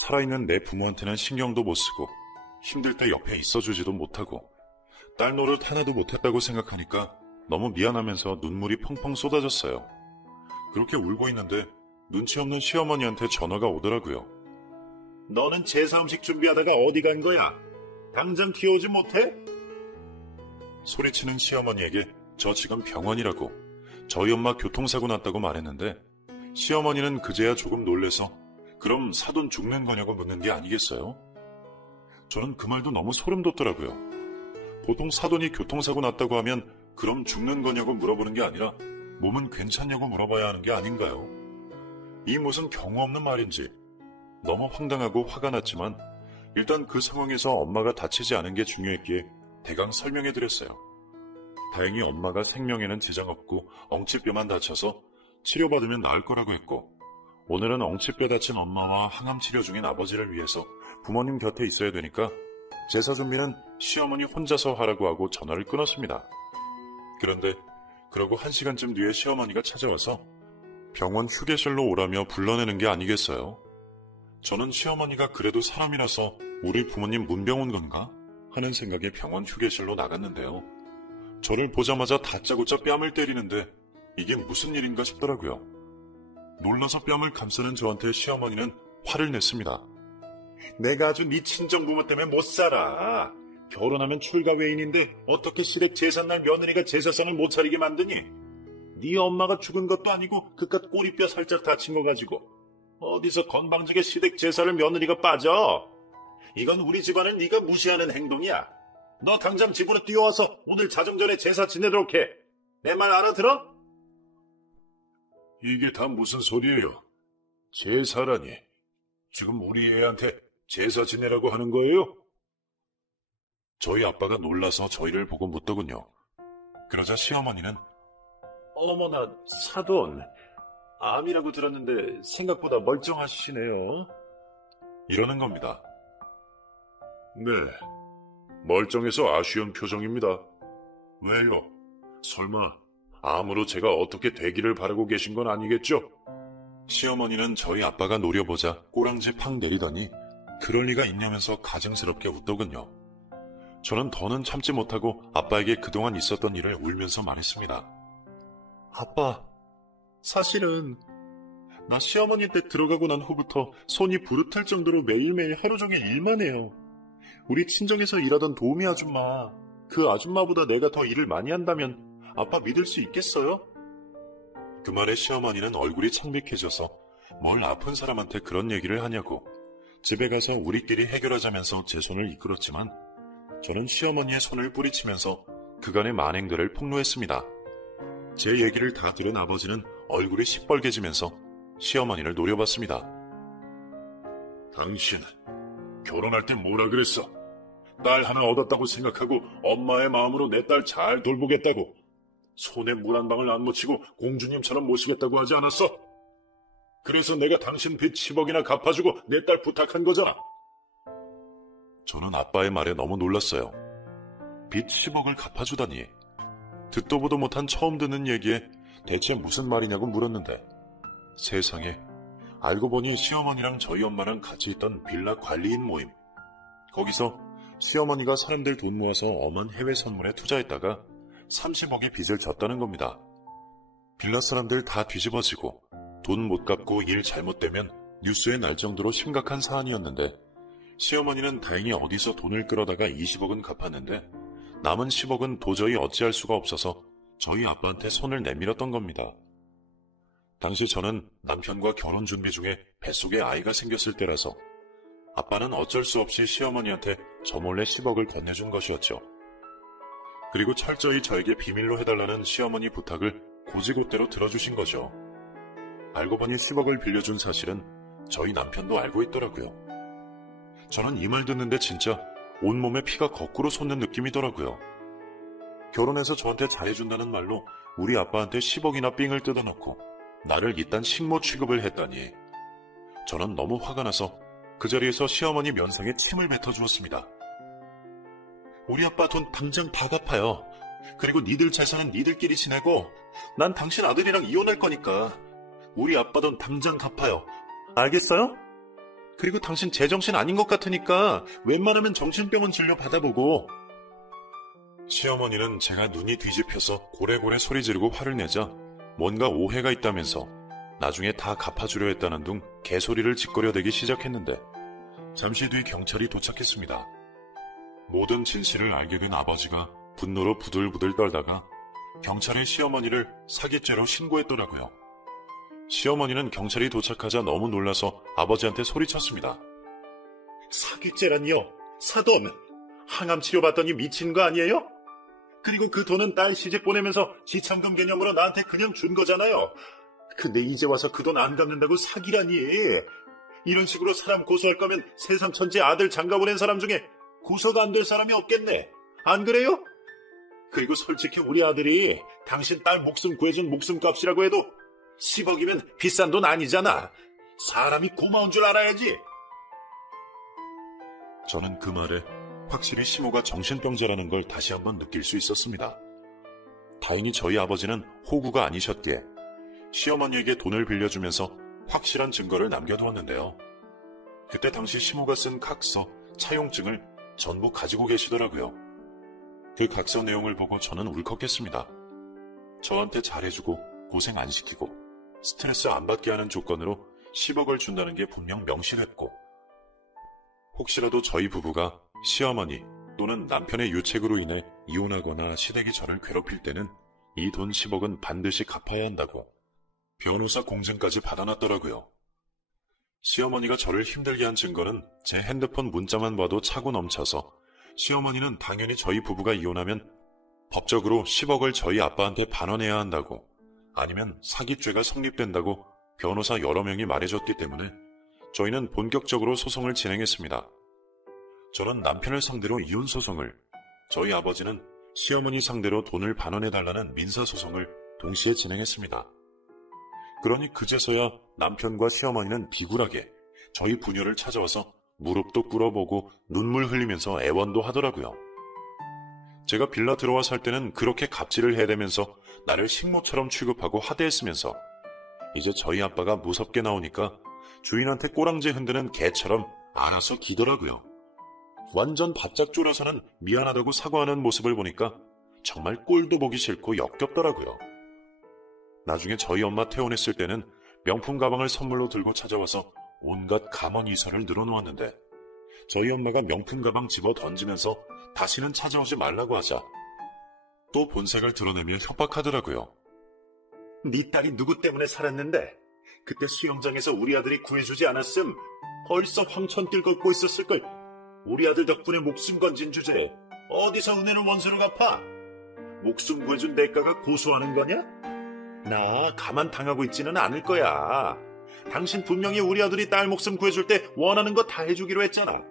살아있는 내 부모한테는 신경도 못 쓰고 힘들 때 옆에 있어주지도 못하고 딸 노릇 하나도 못했다고 생각하니까 너무 미안하면서 눈물이 펑펑 쏟아졌어요. 그렇게 울고 있는데 눈치 없는 시어머니한테 전화가 오더라고요. 너는 제사 음식 준비하다가 어디 간 거야? 당장 귀여우지 못해? 소리치는 시어머니에게 저 지금 병원이라고 저희 엄마 교통사고 났다고 말했는데 시어머니는 그제야 조금 놀래서 그럼 사돈 죽는 거냐고 묻는 게 아니겠어요? 저는 그 말도 너무 소름 돋더라고요. 보통 사돈이 교통사고 났다고 하면 그럼 죽는 거냐고 물어보는 게 아니라 몸은 괜찮냐고 물어봐야 하는 게 아닌가요? 이 무슨 경우 없는 말인지 너무 황당하고 화가 났지만 일단 그 상황에서 엄마가 다치지 않은 게 중요했기에 대강 설명해드렸어요. 다행히 엄마가 생명에는 지장 없고 엉치뼈만 다쳐서 치료받으면 나을 거라고 했고 오늘은 엉치뼈 다친 엄마와 항암 치료 중인 아버지를 위해서 부모님 곁에 있어야 되니까 제사 준비는 시어머니 혼자서 하라고 하고 전화를 끊었습니다. 그런데 그러고 1시간쯤 뒤에 시어머니가 찾아와서 병원 휴게실로 오라며 불러내는 게 아니겠어요? 저는 시어머니가 그래도 사람이라서 우리 부모님 문병 온 건가? 하는 생각에 병원 휴게실로 나갔는데요. 저를 보자마자 다짜고짜 뺨을 때리는데 이게 무슨 일인가 싶더라고요. 놀라서 뺨을 감싸는 저한테 시어머니는 화를 냈습니다. 내가 아주 네 친정부모 때문에 못 살아. 결혼하면 출가 외인인데 어떻게 시댁 제삿날 며느리가 제사상을 못 차리게 만드니? 네 엄마가 죽은 것도 아니고 그깟 꼬리뼈 살짝 다친 거 가지고 어디서 건방지게 시댁 제사를 며느리가 빠져? 이건 우리 집안을 네가 무시하는 행동이야. 너 당장 집으로 뛰어와서 오늘 자정전에 제사 지내도록 해. 내 말 알아들어? 이게 다 무슨 소리예요? 제사라니. 지금 우리 애한테 제사 지내라고 하는 거예요? 저희 아빠가 놀라서 저희를 보고 묻더군요. 그러자 시어머니는 어머나 사돈, 암이라고 들었는데 생각보다 멀쩡하시네요. 이러는 겁니다. 네, 멀쩡해서 아쉬운 표정입니다. 왜요? 설마 암으로 제가 어떻게 되기를 바라고 계신 건 아니겠죠? 시어머니는 저희 아빠가 노려보자 꼬랑지 팍 내리더니 그럴 리가 있냐면서 가증스럽게 웃더군요. 저는 더는 참지 못하고 아빠에게 그동안 있었던 일을 울면서 말했습니다. 아빠, 사실은 나 시어머니 댁 들어가고 난 후부터 손이 부르틀 정도로 매일매일 하루 종일 일만 해요. 우리 친정에서 일하던 도우미 아줌마, 그 아줌마보다 내가 더 일을 많이 한다면 아빠 믿을 수 있겠어요? 그 말에 시어머니는 얼굴이 창백해져서 뭘 아픈 사람한테 그런 얘기를 하냐고 집에 가서 우리끼리 해결하자면서 제 손을 이끌었지만 저는 시어머니의 손을 뿌리치면서 그간의 만행들을 폭로했습니다. 제 얘기를 다 들은 아버지는 얼굴이 시뻘개지면서 시어머니를 노려봤습니다. 당신은 결혼할 때 뭐라 그랬어? 딸 하나 얻었다고 생각하고 엄마의 마음으로 내 딸 잘 돌보겠다고 손에 물 한 방울 안 묻히고 공주님처럼 모시겠다고 하지 않았어? 그래서 내가 당신 빚 10억이나 갚아주고 내 딸 부탁한 거잖아. 저는 아빠의 말에 너무 놀랐어요. 빚 10억을 갚아주다니. 듣도 보도 못한 처음 듣는 얘기에 대체 무슨 말이냐고 물었는데 세상에, 알고 보니 시어머니랑 저희 엄마랑 같이 있던 빌라 관리인 모임. 거기서 시어머니가 사람들 돈 모아서 엄한 해외 선물에 투자했다가 30억의 빚을 졌다는 겁니다. 빌라 사람들 다 뒤집어지고 돈 못 갚고 일 잘못되면 뉴스에 날 정도로 심각한 사안이었는데 시어머니는 다행히 어디서 돈을 끌어다가 20억은 갚았는데 남은 10억은 도저히 어찌할 수가 없어서 저희 아빠한테 손을 내밀었던 겁니다. 당시 저는 남편과 결혼 준비 중에 뱃속에 아이가 생겼을 때라서 아빠는 어쩔 수 없이 시어머니한테 저 몰래 10억을 건네준 것이었죠. 그리고 철저히 저에게 비밀로 해달라는 시어머니 부탁을 고지고대로 들어주신 거죠. 알고 보니 10억을 빌려준 사실은 저희 남편도 알고 있더라고요. 저는 이 말 듣는데 진짜 온몸에 피가 거꾸로 솟는 느낌이더라고요. 결혼해서 저한테 잘해준다는 말로 우리 아빠한테 10억이나 삥을 뜯어놓고 나를 이딴 식모 취급을 했다니. 저는 너무 화가 나서 그 자리에서 시어머니 면상에 침을 뱉어주었습니다. 우리 아빠 돈 당장 다 갚아요. 그리고 니들 재산은 니들끼리 지내고 난 당신 아들이랑 이혼할 거니까 우리 아빠 돈 당장 갚아요. 알겠어요? 그리고 당신 제정신 아닌 것 같으니까 웬만하면 정신병원 진료 받아보고. 시어머니는 제가 눈이 뒤집혀서 고래고래 소리 지르고 화를 내자 뭔가 오해가 있다면서 나중에 다 갚아주려 했다는 둥 개소리를 짓거려대기 시작했는데 잠시 뒤 경찰이 도착했습니다. 모든 진실을 알게 된 아버지가 분노로 부들부들 떨다가 경찰에 시어머니를 사기죄로 신고했더라고요. 시어머니는 경찰이 도착하자 너무 놀라서 아버지한테 소리쳤습니다. 사기죄란요? 사돈! 항암 치료받더니 미친 거 아니에요? 그리고 그 돈은 딸 시집 보내면서 지참금 개념으로 나한테 그냥 준 거잖아요. 근데 이제 와서 그 돈 안 갚는다고 사기라니. 이런 식으로 사람 고소할 거면 세상 천지 아들 장가 보낸 사람 중에 고소가 안 될 사람이 없겠네. 안 그래요? 그리고 솔직히 우리 아들이 당신 딸 목숨 구해준 목숨값이라고 해도 10억이면 비싼 돈 아니잖아. 사람이 고마운 줄 알아야지. 저는 그 말에 확실히 시모가 정신병자라는 걸 다시 한번 느낄 수 있었습니다. 다행히 저희 아버지는 호구가 아니셨기에 시어머니에게 돈을 빌려주면서 확실한 증거를 남겨두었는데요. 그때 당시 시모가 쓴 각서, 차용증을 전부 가지고 계시더라고요. 그 각서 내용을 보고 저는 울컥했습니다. 저한테 잘해주고 고생 안 시키고 스트레스 안 받게 하는 조건으로 10억을 준다는 게 분명 명시됐고 혹시라도 저희 부부가 시어머니 또는 남편의 유책으로 인해 이혼하거나 시댁이 저를 괴롭힐 때는 이 돈 10억은 반드시 갚아야 한다고 변호사 공증까지 받아놨더라고요. 시어머니가 저를 힘들게 한 증거는 제 핸드폰 문자만 봐도 차고 넘쳐서 시어머니는 당연히 저희 부부가 이혼하면 법적으로 10억을 저희 아빠한테 반환해야 한다고 아니면 사기죄가 성립된다고 변호사 여러 명이 말해줬기 때문에 저희는 본격적으로 소송을 진행했습니다. 저는 남편을 상대로 이혼 소송을, 저희 아버지는 시어머니 상대로 돈을 반환해달라는 민사소송을 동시에 진행했습니다. 그러니 그제서야 남편과 시어머니는 비굴하게 저희 부녀를 찾아와서 무릎도 꿇어보고 눈물 흘리면서 애원도 하더라고요. 제가 빌라 들어와 살 때는 그렇게 갑질을 해대면서 나를 식모처럼 취급하고 하대했으면서 이제 저희 아빠가 무섭게 나오니까 주인한테 꼬랑지 흔드는 개처럼 알아서 기더라고요. 완전 바짝 졸아서는 미안하다고 사과하는 모습을 보니까 정말 꼴도 보기 싫고 역겹더라고요. 나중에 저희 엄마 퇴원했을 때는 명품 가방을 선물로 들고 찾아와서 온갖 가만이설을 늘어놓았는데 저희 엄마가 명품 가방 집어 던지면서 다시는 찾아오지 말라고 하자 또 본색을 드러내며 협박하더라고요. 네 딸이 누구 때문에 살았는데 그때 수영장에서 우리 아들이 구해주지 않았음 벌써 황천길 걷고 있었을걸. 우리 아들 덕분에 목숨 건진 주제에 어디서 은혜를 원수로 갚아? 목숨 구해준 대가가 고소하는 거냐? 나 가만 당하고 있지는 않을 거야. 당신 분명히 우리 아들이 딸 목숨 구해줄 때 원하는 거 다 해주기로 했잖아.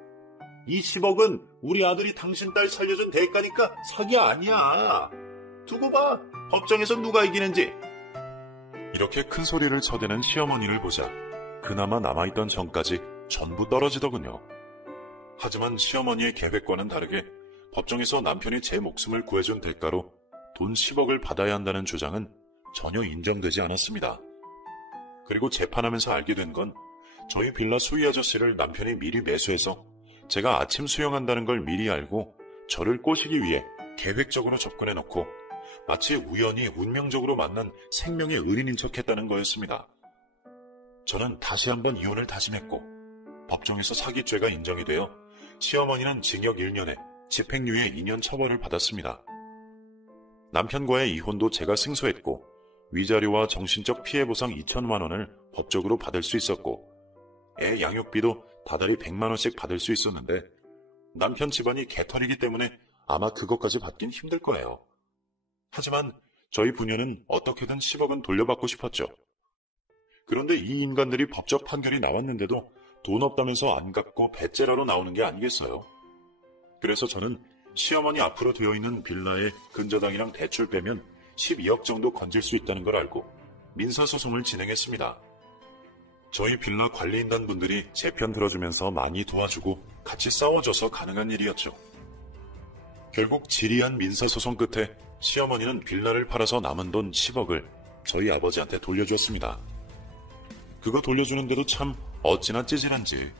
이 10억은 우리 아들이 당신 딸 살려준 대가니까 사기 아니야. 두고 봐. 법정에서 누가 이기는지. 이렇게 큰 소리를 쳐대는 시어머니를 보자 그나마 남아있던 정까지 전부 떨어지더군요. 하지만 시어머니의 계획과는 다르게 법정에서 남편이 제 목숨을 구해준 대가로 돈 10억을 받아야 한다는 주장은 전혀 인정되지 않았습니다. 그리고 재판하면서 알게 된 건 저희 빌라 수위 아저씨를 남편이 미리 매수해서 제가 아침 수영한다는 걸 미리 알고 저를 꼬시기 위해 계획적으로 접근해놓고 마치 우연히 운명적으로 만난 생명의 은인인 척했다는 거였습니다. 저는 다시 한번 이혼을 다짐했고 법정에서 사기죄가 인정이 되어 시어머니는 징역 1년에 집행유예 2년 처벌을 받았습니다. 남편과의 이혼도 제가 승소했고 위자료와 정신적 피해보상 2천만 원을 법적으로 받을 수 있었고 애 양육비도 다달이 100만 원씩 받을 수 있었는데 남편 집안이 개털이기 때문에 아마 그것까지 받긴 힘들 거예요. 하지만 저희 부녀는 어떻게든 10억은 돌려받고 싶었죠. 그런데 이 인간들이 법적 판결이 나왔는데도 돈 없다면서 안 갚고 배째라로 나오는 게 아니겠어요? 그래서 저는 시어머니 앞으로 되어 있는 빌라에 근저당이랑 대출 빼면 12억 정도 건질 수 있다는 걸 알고 민사소송을 진행했습니다. 저희 빌라 관리인단 분들이 제 편 들어주면서 많이 도와주고 같이 싸워줘서 가능한 일이었죠. 결국 지리한 민사소송 끝에 시어머니는 빌라를 팔아서 남은 돈 10억을 저희 아버지한테 돌려주었습니다. 그거 돌려주는데도 참 어찌나 찌질한지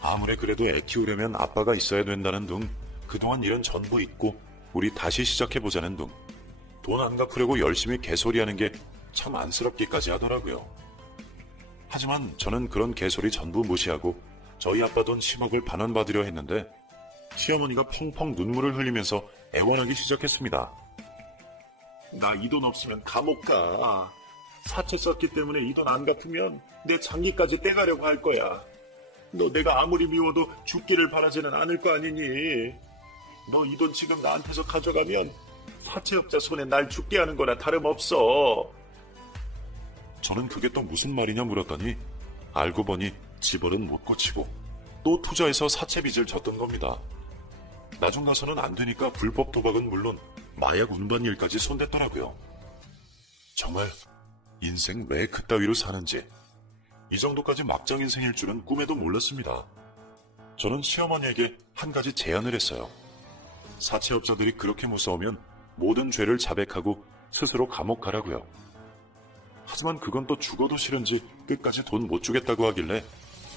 아무리 그래도 애 키우려면 아빠가 있어야 된다는 둥 그동안 일은 전부 잊고 우리 다시 시작해보자는 둥 돈 안 갚으려고 열심히 개소리하는 게 참 안쓰럽기까지 하더라고요. 하지만 저는 그런 개소리 전부 무시하고 저희 아빠 돈 10억을 반환받으려 했는데 시어머니가 펑펑 눈물을 흘리면서 애원하기 시작했습니다. 나 이 돈 없으면 감옥 가. 사채 썼기 때문에 이 돈 안 갚으면 내 장기까지 떼가려고 할 거야. 너 내가 아무리 미워도 죽기를 바라지는 않을 거 아니니. 너 이 돈 지금 나한테서 가져가면 사채업자 손에 날 죽게 하는 거나 다름없어. 저는 그게 또 무슨 말이냐 물었더니 알고 보니 집벌은 못 고치고 또 투자해서 사채 빚을 졌던 겁니다. 나중 가서는 안 되니까 불법 도박은 물론 마약 운반 일까지 손댔더라고요. 정말 인생 왜 그따위로 사는지 이 정도까지 막장 인생일 줄은 꿈에도 몰랐습니다. 저는 시어머니에게 한 가지 제안을 했어요. 사채업자들이 그렇게 무서우면 모든 죄를 자백하고 스스로 감옥 가라고요. 하지만 그건 또 죽어도 싫은지 끝까지 돈 못 주겠다고 하길래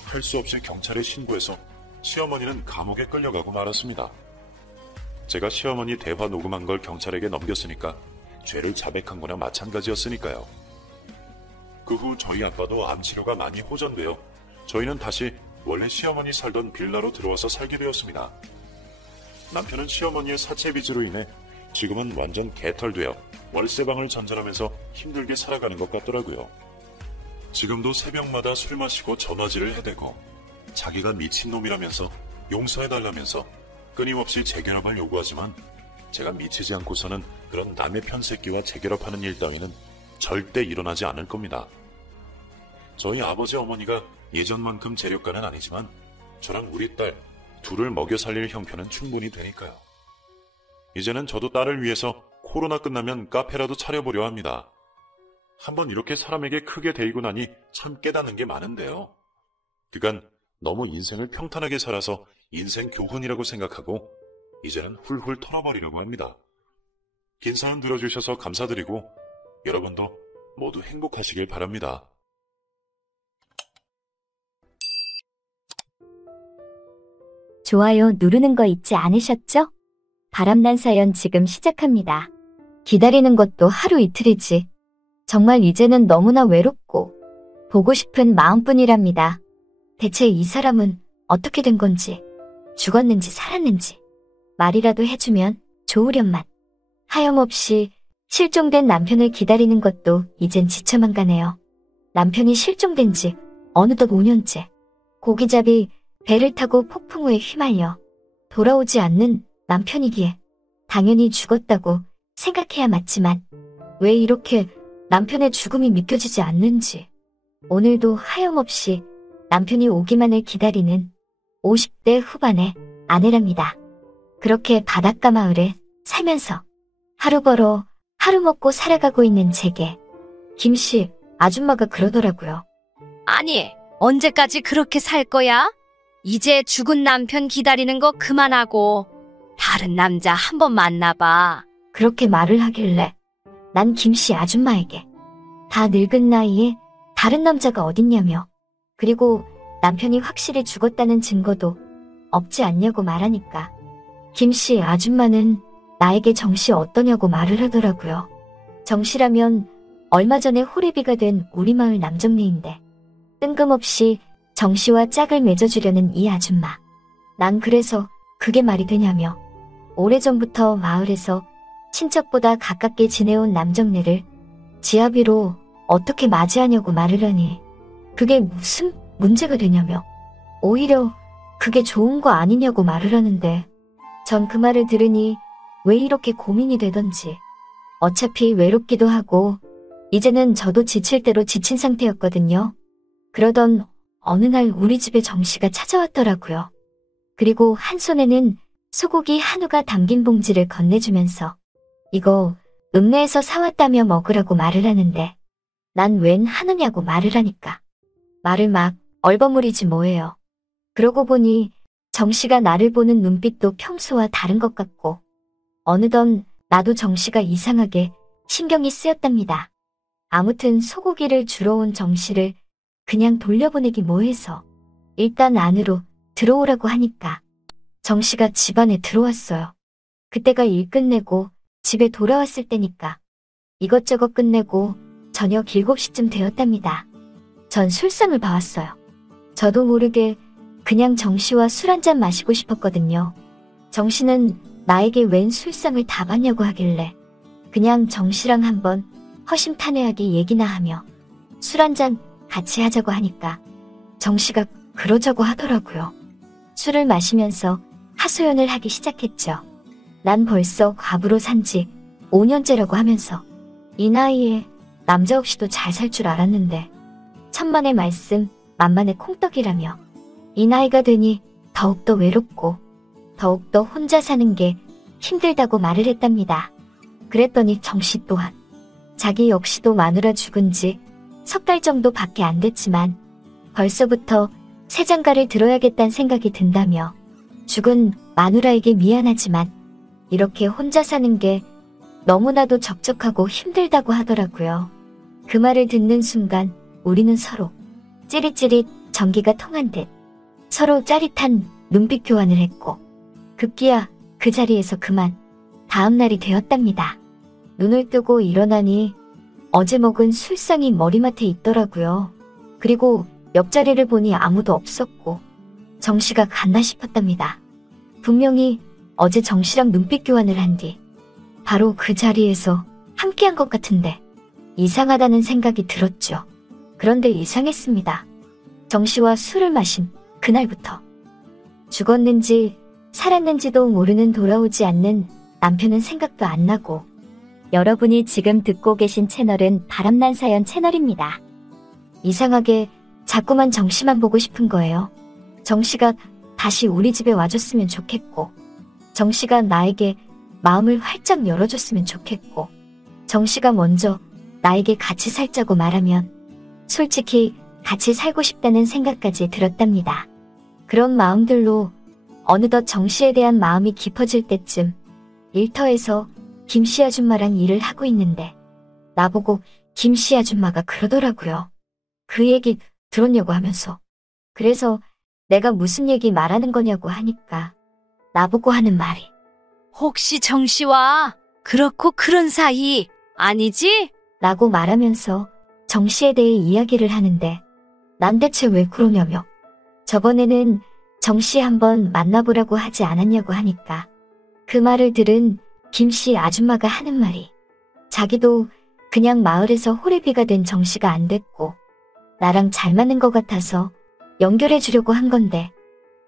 할 수 없이 경찰에 신고해서 시어머니는 감옥에 끌려가고 말았습니다. 제가 시어머니 대화 녹음한 걸 경찰에게 넘겼으니까 죄를 자백한 거나 마찬가지였으니까요. 그 후 저희 아빠도 암치료가 많이 호전되어 저희는 다시 원래 시어머니 살던 빌라로 들어와서 살게 되었습니다. 남편은 시어머니의 사채 빚으로 인해 지금은 완전 개털되어 월세방을 전전하면서 힘들게 살아가는 것 같더라고요. 지금도 새벽마다 술 마시고 전화질을 해대고 자기가 미친놈이라면서 용서해달라면서 끊임없이 재결합을 요구하지만 제가 미치지 않고서는 그런 남의 편새끼와 재결합하는 일 따위는 절대 일어나지 않을 겁니다. 저희 아버지 어머니가 예전만큼 재력가는 아니지만 저랑 우리 딸 둘을 먹여 살릴 형편은 충분히 되니까요. 이제는 저도 딸을 위해서 코로나 끝나면 카페라도 차려보려 합니다. 한번 이렇게 사람에게 크게 데이고 나니 참 깨닫는 게 많은데요. 그간 너무 인생을 평탄하게 살아서 인생 교훈이라고 생각하고 이제는 훌훌 털어버리려고 합니다. 긴 사연 들어주셔서 감사드리고 여러분도 모두 행복하시길 바랍니다. 좋아요 누르는 거 잊지 않으셨죠? 바람난 사연 지금 시작합니다. 기다리는 것도 하루 이틀이지. 정말 이제는 너무나 외롭고 보고 싶은 마음뿐이랍니다. 대체 이 사람은 어떻게 된 건지, 죽었는지 살았는지 말이라도 해주면 좋으련만. 하염없이 실종된 남편을 기다리는 것도 이젠 지쳐만 가네요. 남편이 실종된 지 어느덧 5년째. 고기잡이 배를 타고 폭풍우에 휘말려 돌아오지 않는 남편이기에 당연히 죽었다고 생각해야 맞지만 왜 이렇게 남편의 죽음이 믿겨지지 않는지. 오늘도 하염없이 남편이 오기만을 기다리는 50대 후반의 아내랍니다. 그렇게 바닷가 마을에 살면서 하루 벌어 하루 먹고 살아가고 있는 제게 김씨 아줌마가 그러더라고요. 아니, 언제까지 그렇게 살 거야? 이제 죽은 남편 기다리는 거 그만하고 다른 남자 한번 만나봐. 그렇게 말을 하길래 난 김씨 아줌마에게 다 늙은 나이에 다른 남자가 어딨냐며, 그리고 남편이 확실히 죽었다는 증거도 없지 않냐고 말하니까 김씨 아줌마는 나에게 정씨 어떠냐고 말을 하더라고요. 정씨라면 얼마 전에 호래비가 된 우리 마을 남정네인데 뜬금없이 정씨와 짝을 맺어주려는 이 아줌마. 난 그래서 그게 말이 되냐며 오래전부터 마을에서 친척보다 가깝게 지내온 남정네를 지아비로 어떻게 맞이하냐고 말을 하니 그게 무슨 문제가 되냐며, 오히려 그게 좋은 거 아니냐고 말을 하는데 전 그 말을 들으니 왜 이렇게 고민이 되던지. 어차피 외롭기도 하고 이제는 저도 지칠 대로 지친 상태였거든요. 그러던 어느 날 우리 집에 정씨가 찾아왔더라고요. 그리고 한 손에는 소고기 한우가 담긴 봉지를 건네주면서 이거 읍내에서 사왔다며 먹으라고 말을 하는데 난 웬 한우냐고 말을 하니까 말을 막 얼버무리지 뭐예요. 그러고 보니 정씨가 나를 보는 눈빛도 평소와 다른 것 같고 어느덧 나도 정씨가 이상하게 신경이 쓰였답니다. 아무튼 소고기를 주러 온 정씨를 그냥 돌려보내기 뭐해서 일단 안으로 들어오라고 하니까 정씨가 집 안에 들어왔어요. 그때가 일 끝내고 집에 돌아왔을 때니까 이것저것 끝내고 저녁 7시쯤 되었답니다. 전 술상을 봐왔어요. 저도 모르게 그냥 정씨와 술 한잔 마시고 싶었거든요. 정씨는 나에게 웬 술상을 다 봤냐고 하길래 그냥 정씨랑 한번 허심탄회하게 얘기나 하며 술 한잔 같이 하자고 하니까 정씨가 그러자고 하더라고요. 술을 마시면서 하소연을 하기 시작했죠. 난 벌써 과부로 산지 5년째라고 하면서 이 나이에 남자 없이도 잘 살 줄 알았는데 천만의 말씀 만만의 콩떡이라며 이 나이가 되니 더욱더 외롭고 더욱더 혼자 사는 게 힘들다고 말을 했답니다. 그랬더니 정씨 또한 자기 역시도 마누라 죽은 지 석 달 정도밖에 안 됐지만 벌써부터 새 장가를 들어야겠다는 생각이 든다며 죽은 마누라에게 미안하지만 이렇게 혼자 사는 게 너무나도 적적하고 힘들다고 하더라고요. 그 말을 듣는 순간 우리는 서로 찌릿찌릿 전기가 통한 듯 서로 짜릿한 눈빛 교환을 했고 급기야 그 자리에서 그만 다음 날이 되었답니다. 눈을 뜨고 일어나니 어제 먹은 술상이 머리맡에 있더라고요. 그리고 옆자리를 보니 아무도 없었고 정씨가 갔나 싶었답니다. 분명히 어제 정씨랑 눈빛 교환을 한 뒤 바로 그 자리에서 함께한 것 같은데 이상하다는 생각이 들었죠. 그런데 이상했습니다. 정씨와 술을 마신 그날부터 죽었는지 살았는지도 모르는 돌아오지 않는 남편은 생각도 안 나고. 여러분이 지금 듣고 계신 채널은 바람난 사연 채널입니다. 이상하게 자꾸만 정씨만 보고 싶은 거예요. 정씨가 다시 우리 집에 와줬으면 좋겠고 정씨가 나에게 마음을 활짝 열어줬으면 좋겠고 정씨가 먼저 나에게 같이 살자고 말하면 솔직히 같이 살고 싶다는 생각까지 들었답니다. 그런 마음들로 어느덧 정씨에 대한 마음이 깊어질 때쯤 일터에서 김씨 아줌마랑 일을 하고 있는데 나보고 김씨 아줌마가 그러더라고요. 그 얘기 들었냐고 하면서 그래서 내가 무슨 얘기 말하는 거냐고 하니까 나보고 하는 말이 혹시 정씨와 그렇고 그런 사이 아니지? 라고 말하면서 정씨에 대해 이야기를 하는데 난 대체 왜 그러냐며 저번에는 정씨 한번 만나보라고 하지 않았냐고 하니까 그 말을 들은 김씨 아줌마가 하는 말이 자기도 그냥 마을에서 호래비가 된 정씨가 안 됐고 나랑 잘 맞는 것 같아서 연결해 주려고 한 건데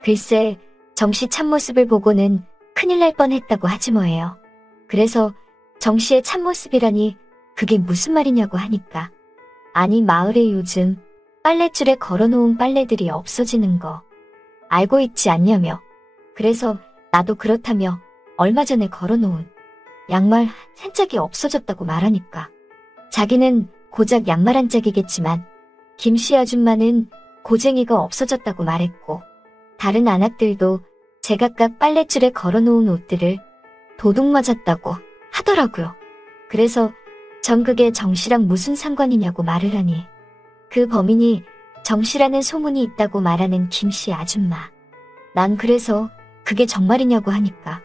글쎄 정씨 참모습을 보고는 큰일 날 뻔했다고 하지 뭐예요. 그래서 정씨의 참모습이라니 그게 무슨 말이냐고 하니까 아니 마을에 요즘 빨랫줄에 걸어놓은 빨래들이 없어지는 거 알고 있지 않냐며 그래서 나도 그렇다며 얼마 전에 걸어놓은 양말 한 짝이 없어졌다고 말하니까 자기는 고작 양말 한 짝이겠지만 김씨 아줌마는 고쟁이가 없어졌다고 말했고 다른 안악들도 제각각 빨랫줄에 걸어놓은 옷들을 도둑 맞았다고 하더라고요. 그래서 전 그게 정씨랑 무슨 상관이냐고 말을 하니 그 범인이 정씨라는 소문이 있다고 말하는 김씨 아줌마. 난 그래서 그게 정말이냐고 하니까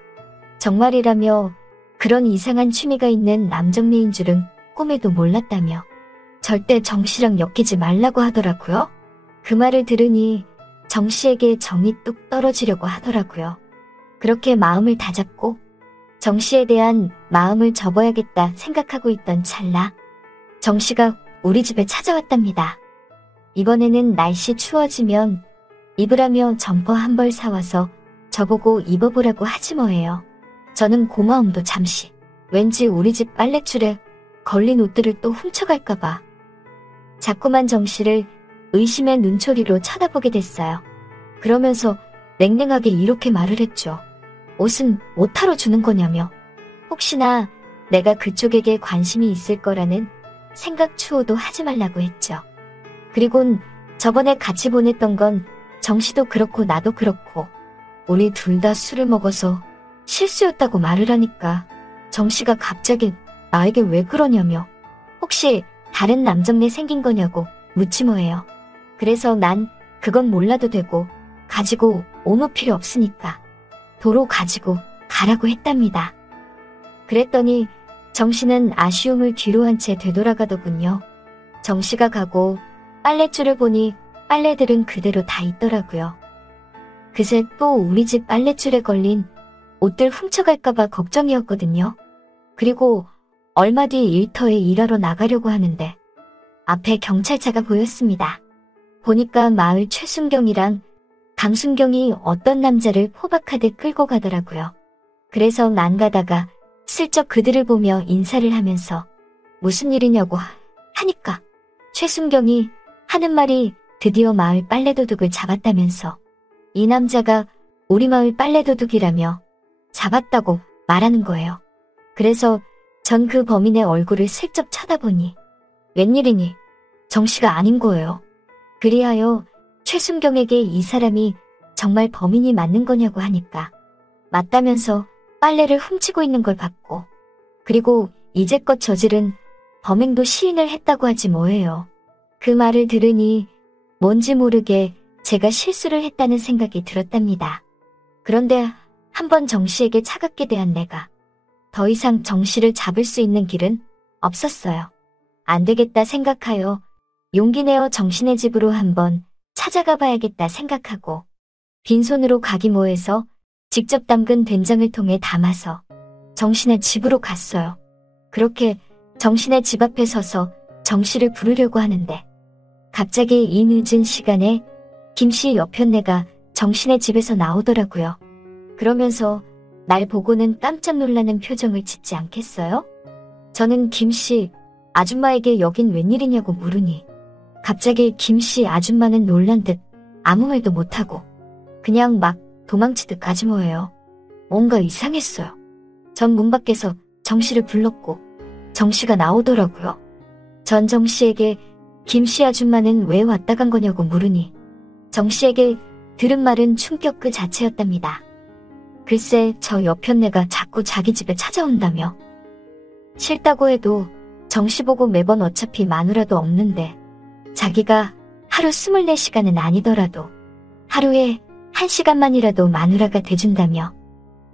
정말이라며 그런 이상한 취미가 있는 남정네인 줄은 꿈에도 몰랐다며 절대 정씨랑 엮이지 말라고 하더라고요. 그 말을 들으니 정씨에게 정이 뚝 떨어지려고 하더라고요. 그렇게 마음을 다잡고 정씨에 대한 마음을 접어야겠다 생각하고 있던 찰나 정씨가 우리 집에 찾아왔답니다. 이번에는 날씨 추워지면 입으라며 점퍼 한 벌 사와서 저보고 입어보라고 하지 뭐예요. 저는 고마움도 잠시 왠지 우리 집 빨랫줄에 걸린 옷들을 또 훔쳐갈까봐 자꾸만 정씨를 의심의 눈초리로 쳐다보게 됐어요. 그러면서 냉랭하게 이렇게 말을 했죠. 옷은 옷하러 주는 거냐며 혹시나 내가 그쪽에게 관심이 있을 거라는 생각 추호도 하지 말라고 했죠. 그리곤 저번에 같이 보냈던 건 정씨도 그렇고 나도 그렇고 우리 둘 다 술을 먹어서 실수였다고 말을 하니까 정씨가 갑자기 나에게 왜 그러냐며 혹시 다른 남정네 생긴 거냐고 묻지 뭐예요. 그래서 난 그건 몰라도 되고 가지고 온 옷 필요 없으니까 도로 가지고 가라고 했답니다. 그랬더니 정씨는 아쉬움을 뒤로 한 채 되돌아가더군요. 정씨가 가고 빨랫줄을 보니 빨래들은 그대로 다 있더라고요. 그새 또 우리 집 빨랫줄에 걸린 옷들 훔쳐갈까봐 걱정이었거든요. 그리고 얼마 뒤 일터에 일하러 나가려고 하는데 앞에 경찰차가 보였습니다. 보니까 마을 최순경이랑 강순경이 어떤 남자를 포박하듯 끌고 가더라고요. 그래서 난 가다가 슬쩍 그들을 보며 인사를 하면서 무슨 일이냐고 하니까 최순경이 하는 말이 드디어 마을 빨래도둑을 잡았다면서 이 남자가 우리 마을 빨래도둑이라며 잡았다고 말하는 거예요. 그래서 전 그 범인의 얼굴을 슬쩍 쳐다보니 웬일이니 정씨가 아닌 거예요. 그리하여 최순경에게 이 사람이 정말 범인이 맞는 거냐고 하니까 맞다면서 빨래를 훔치고 있는 걸 봤고 그리고 이제껏 저지른 범행도 시인을 했다고 하지 뭐예요. 그 말을 들으니 뭔지 모르게 제가 실수를 했다는 생각이 들었답니다. 그런데 한번 정씨에게 차갑게 대한 내가 더 이상 정씨를 잡을 수 있는 길은 없었어요. 안 되겠다 생각하여 용기 내어 정신의 집으로 한번 찾아가 봐야겠다 생각하고 빈손으로 가기 뭐해서 직접 담근 된장을 통에 담아서 정신의 집으로 갔어요. 그렇게 정신의 집 앞에 서서 정씨를 부르려고 하는데 갑자기 이 늦은 시간에 김씨 여편네가 정신의 집에서 나오더라고요. 그러면서 날 보고는 깜짝 놀라는 표정을 짓지 않겠어요? 저는 김씨 아줌마에게 여긴 웬일이냐고 물으니 갑자기 김씨 아줌마는 놀란 듯 아무 말도 못하고 그냥 막 도망치듯 가지 뭐예요. 뭔가 이상했어요. 전 문 밖에서 정씨를 불렀고 정씨가 나오더라고요. 전 정씨에게 김씨 아줌마는 왜 왔다 간 거냐고 물으니 정씨에게 들은 말은 충격 그 자체였답니다. 글쎄 저 여편네가 자꾸 자기 집에 찾아온다며 싫다고 해도 정씨 보고 매번 어차피 마누라도 없는데 자기가 하루 24시간은 아니더라도 하루에 1시간만이라도 마누라가 돼준다며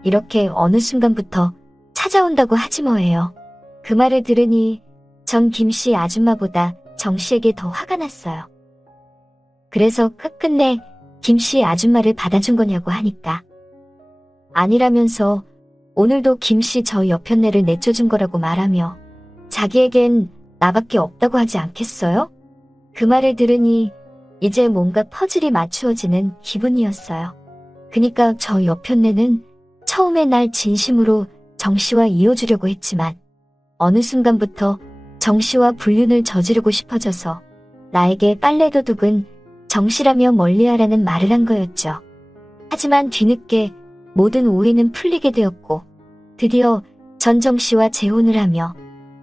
이렇게 어느 순간부터 찾아온다고 하지 뭐예요. 그 말을 들으니 전 김씨 아줌마보다 정씨에게 더 화가 났어요. 그래서 끝끝내 김씨 아줌마를 받아준 거냐고 하니까 아니라면서 오늘도 김씨 저 여편네를 내쫓은 거라고 말하며 자기에겐 나밖에 없다고 하지 않겠어요? 그 말을 들으니 이제 뭔가 퍼즐이 맞추어지는 기분이었어요. 그니까 저 여편네는 처음에 날 진심으로 정씨와 이어주려고 했지만 어느 순간부터 정씨와 불륜을 저지르고 싶어져서 나에게 빨래도둑은 정씨라며 멀리하라는 말을 한 거였죠. 하지만 뒤늦게 모든 오해는 풀리게 되었고 드디어 전 정씨와 재혼을 하며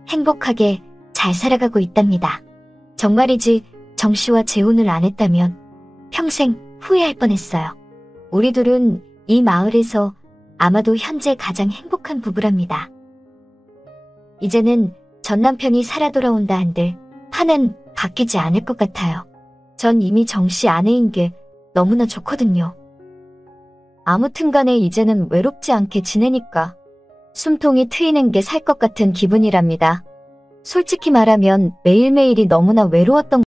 행복하게 잘 살아가고 있답니다. 정말이지 정씨와 재혼을 안 했다면 평생 후회할 뻔했어요. 우리 둘은 이 마을에서 아마도 현재 가장 행복한 부부랍니다. 이제는 전 남편이 살아 돌아온다 한들 판은 바뀌지 않을 것 같아요. 전 이미 정씨 아내인 게 너무나 좋거든요. 아무튼 간에 이제는 외롭지 않게 지내니까 숨통이 트이는 게 살 것 같은 기분이랍니다. 솔직히 말하면 매일매일이 너무나 외로웠던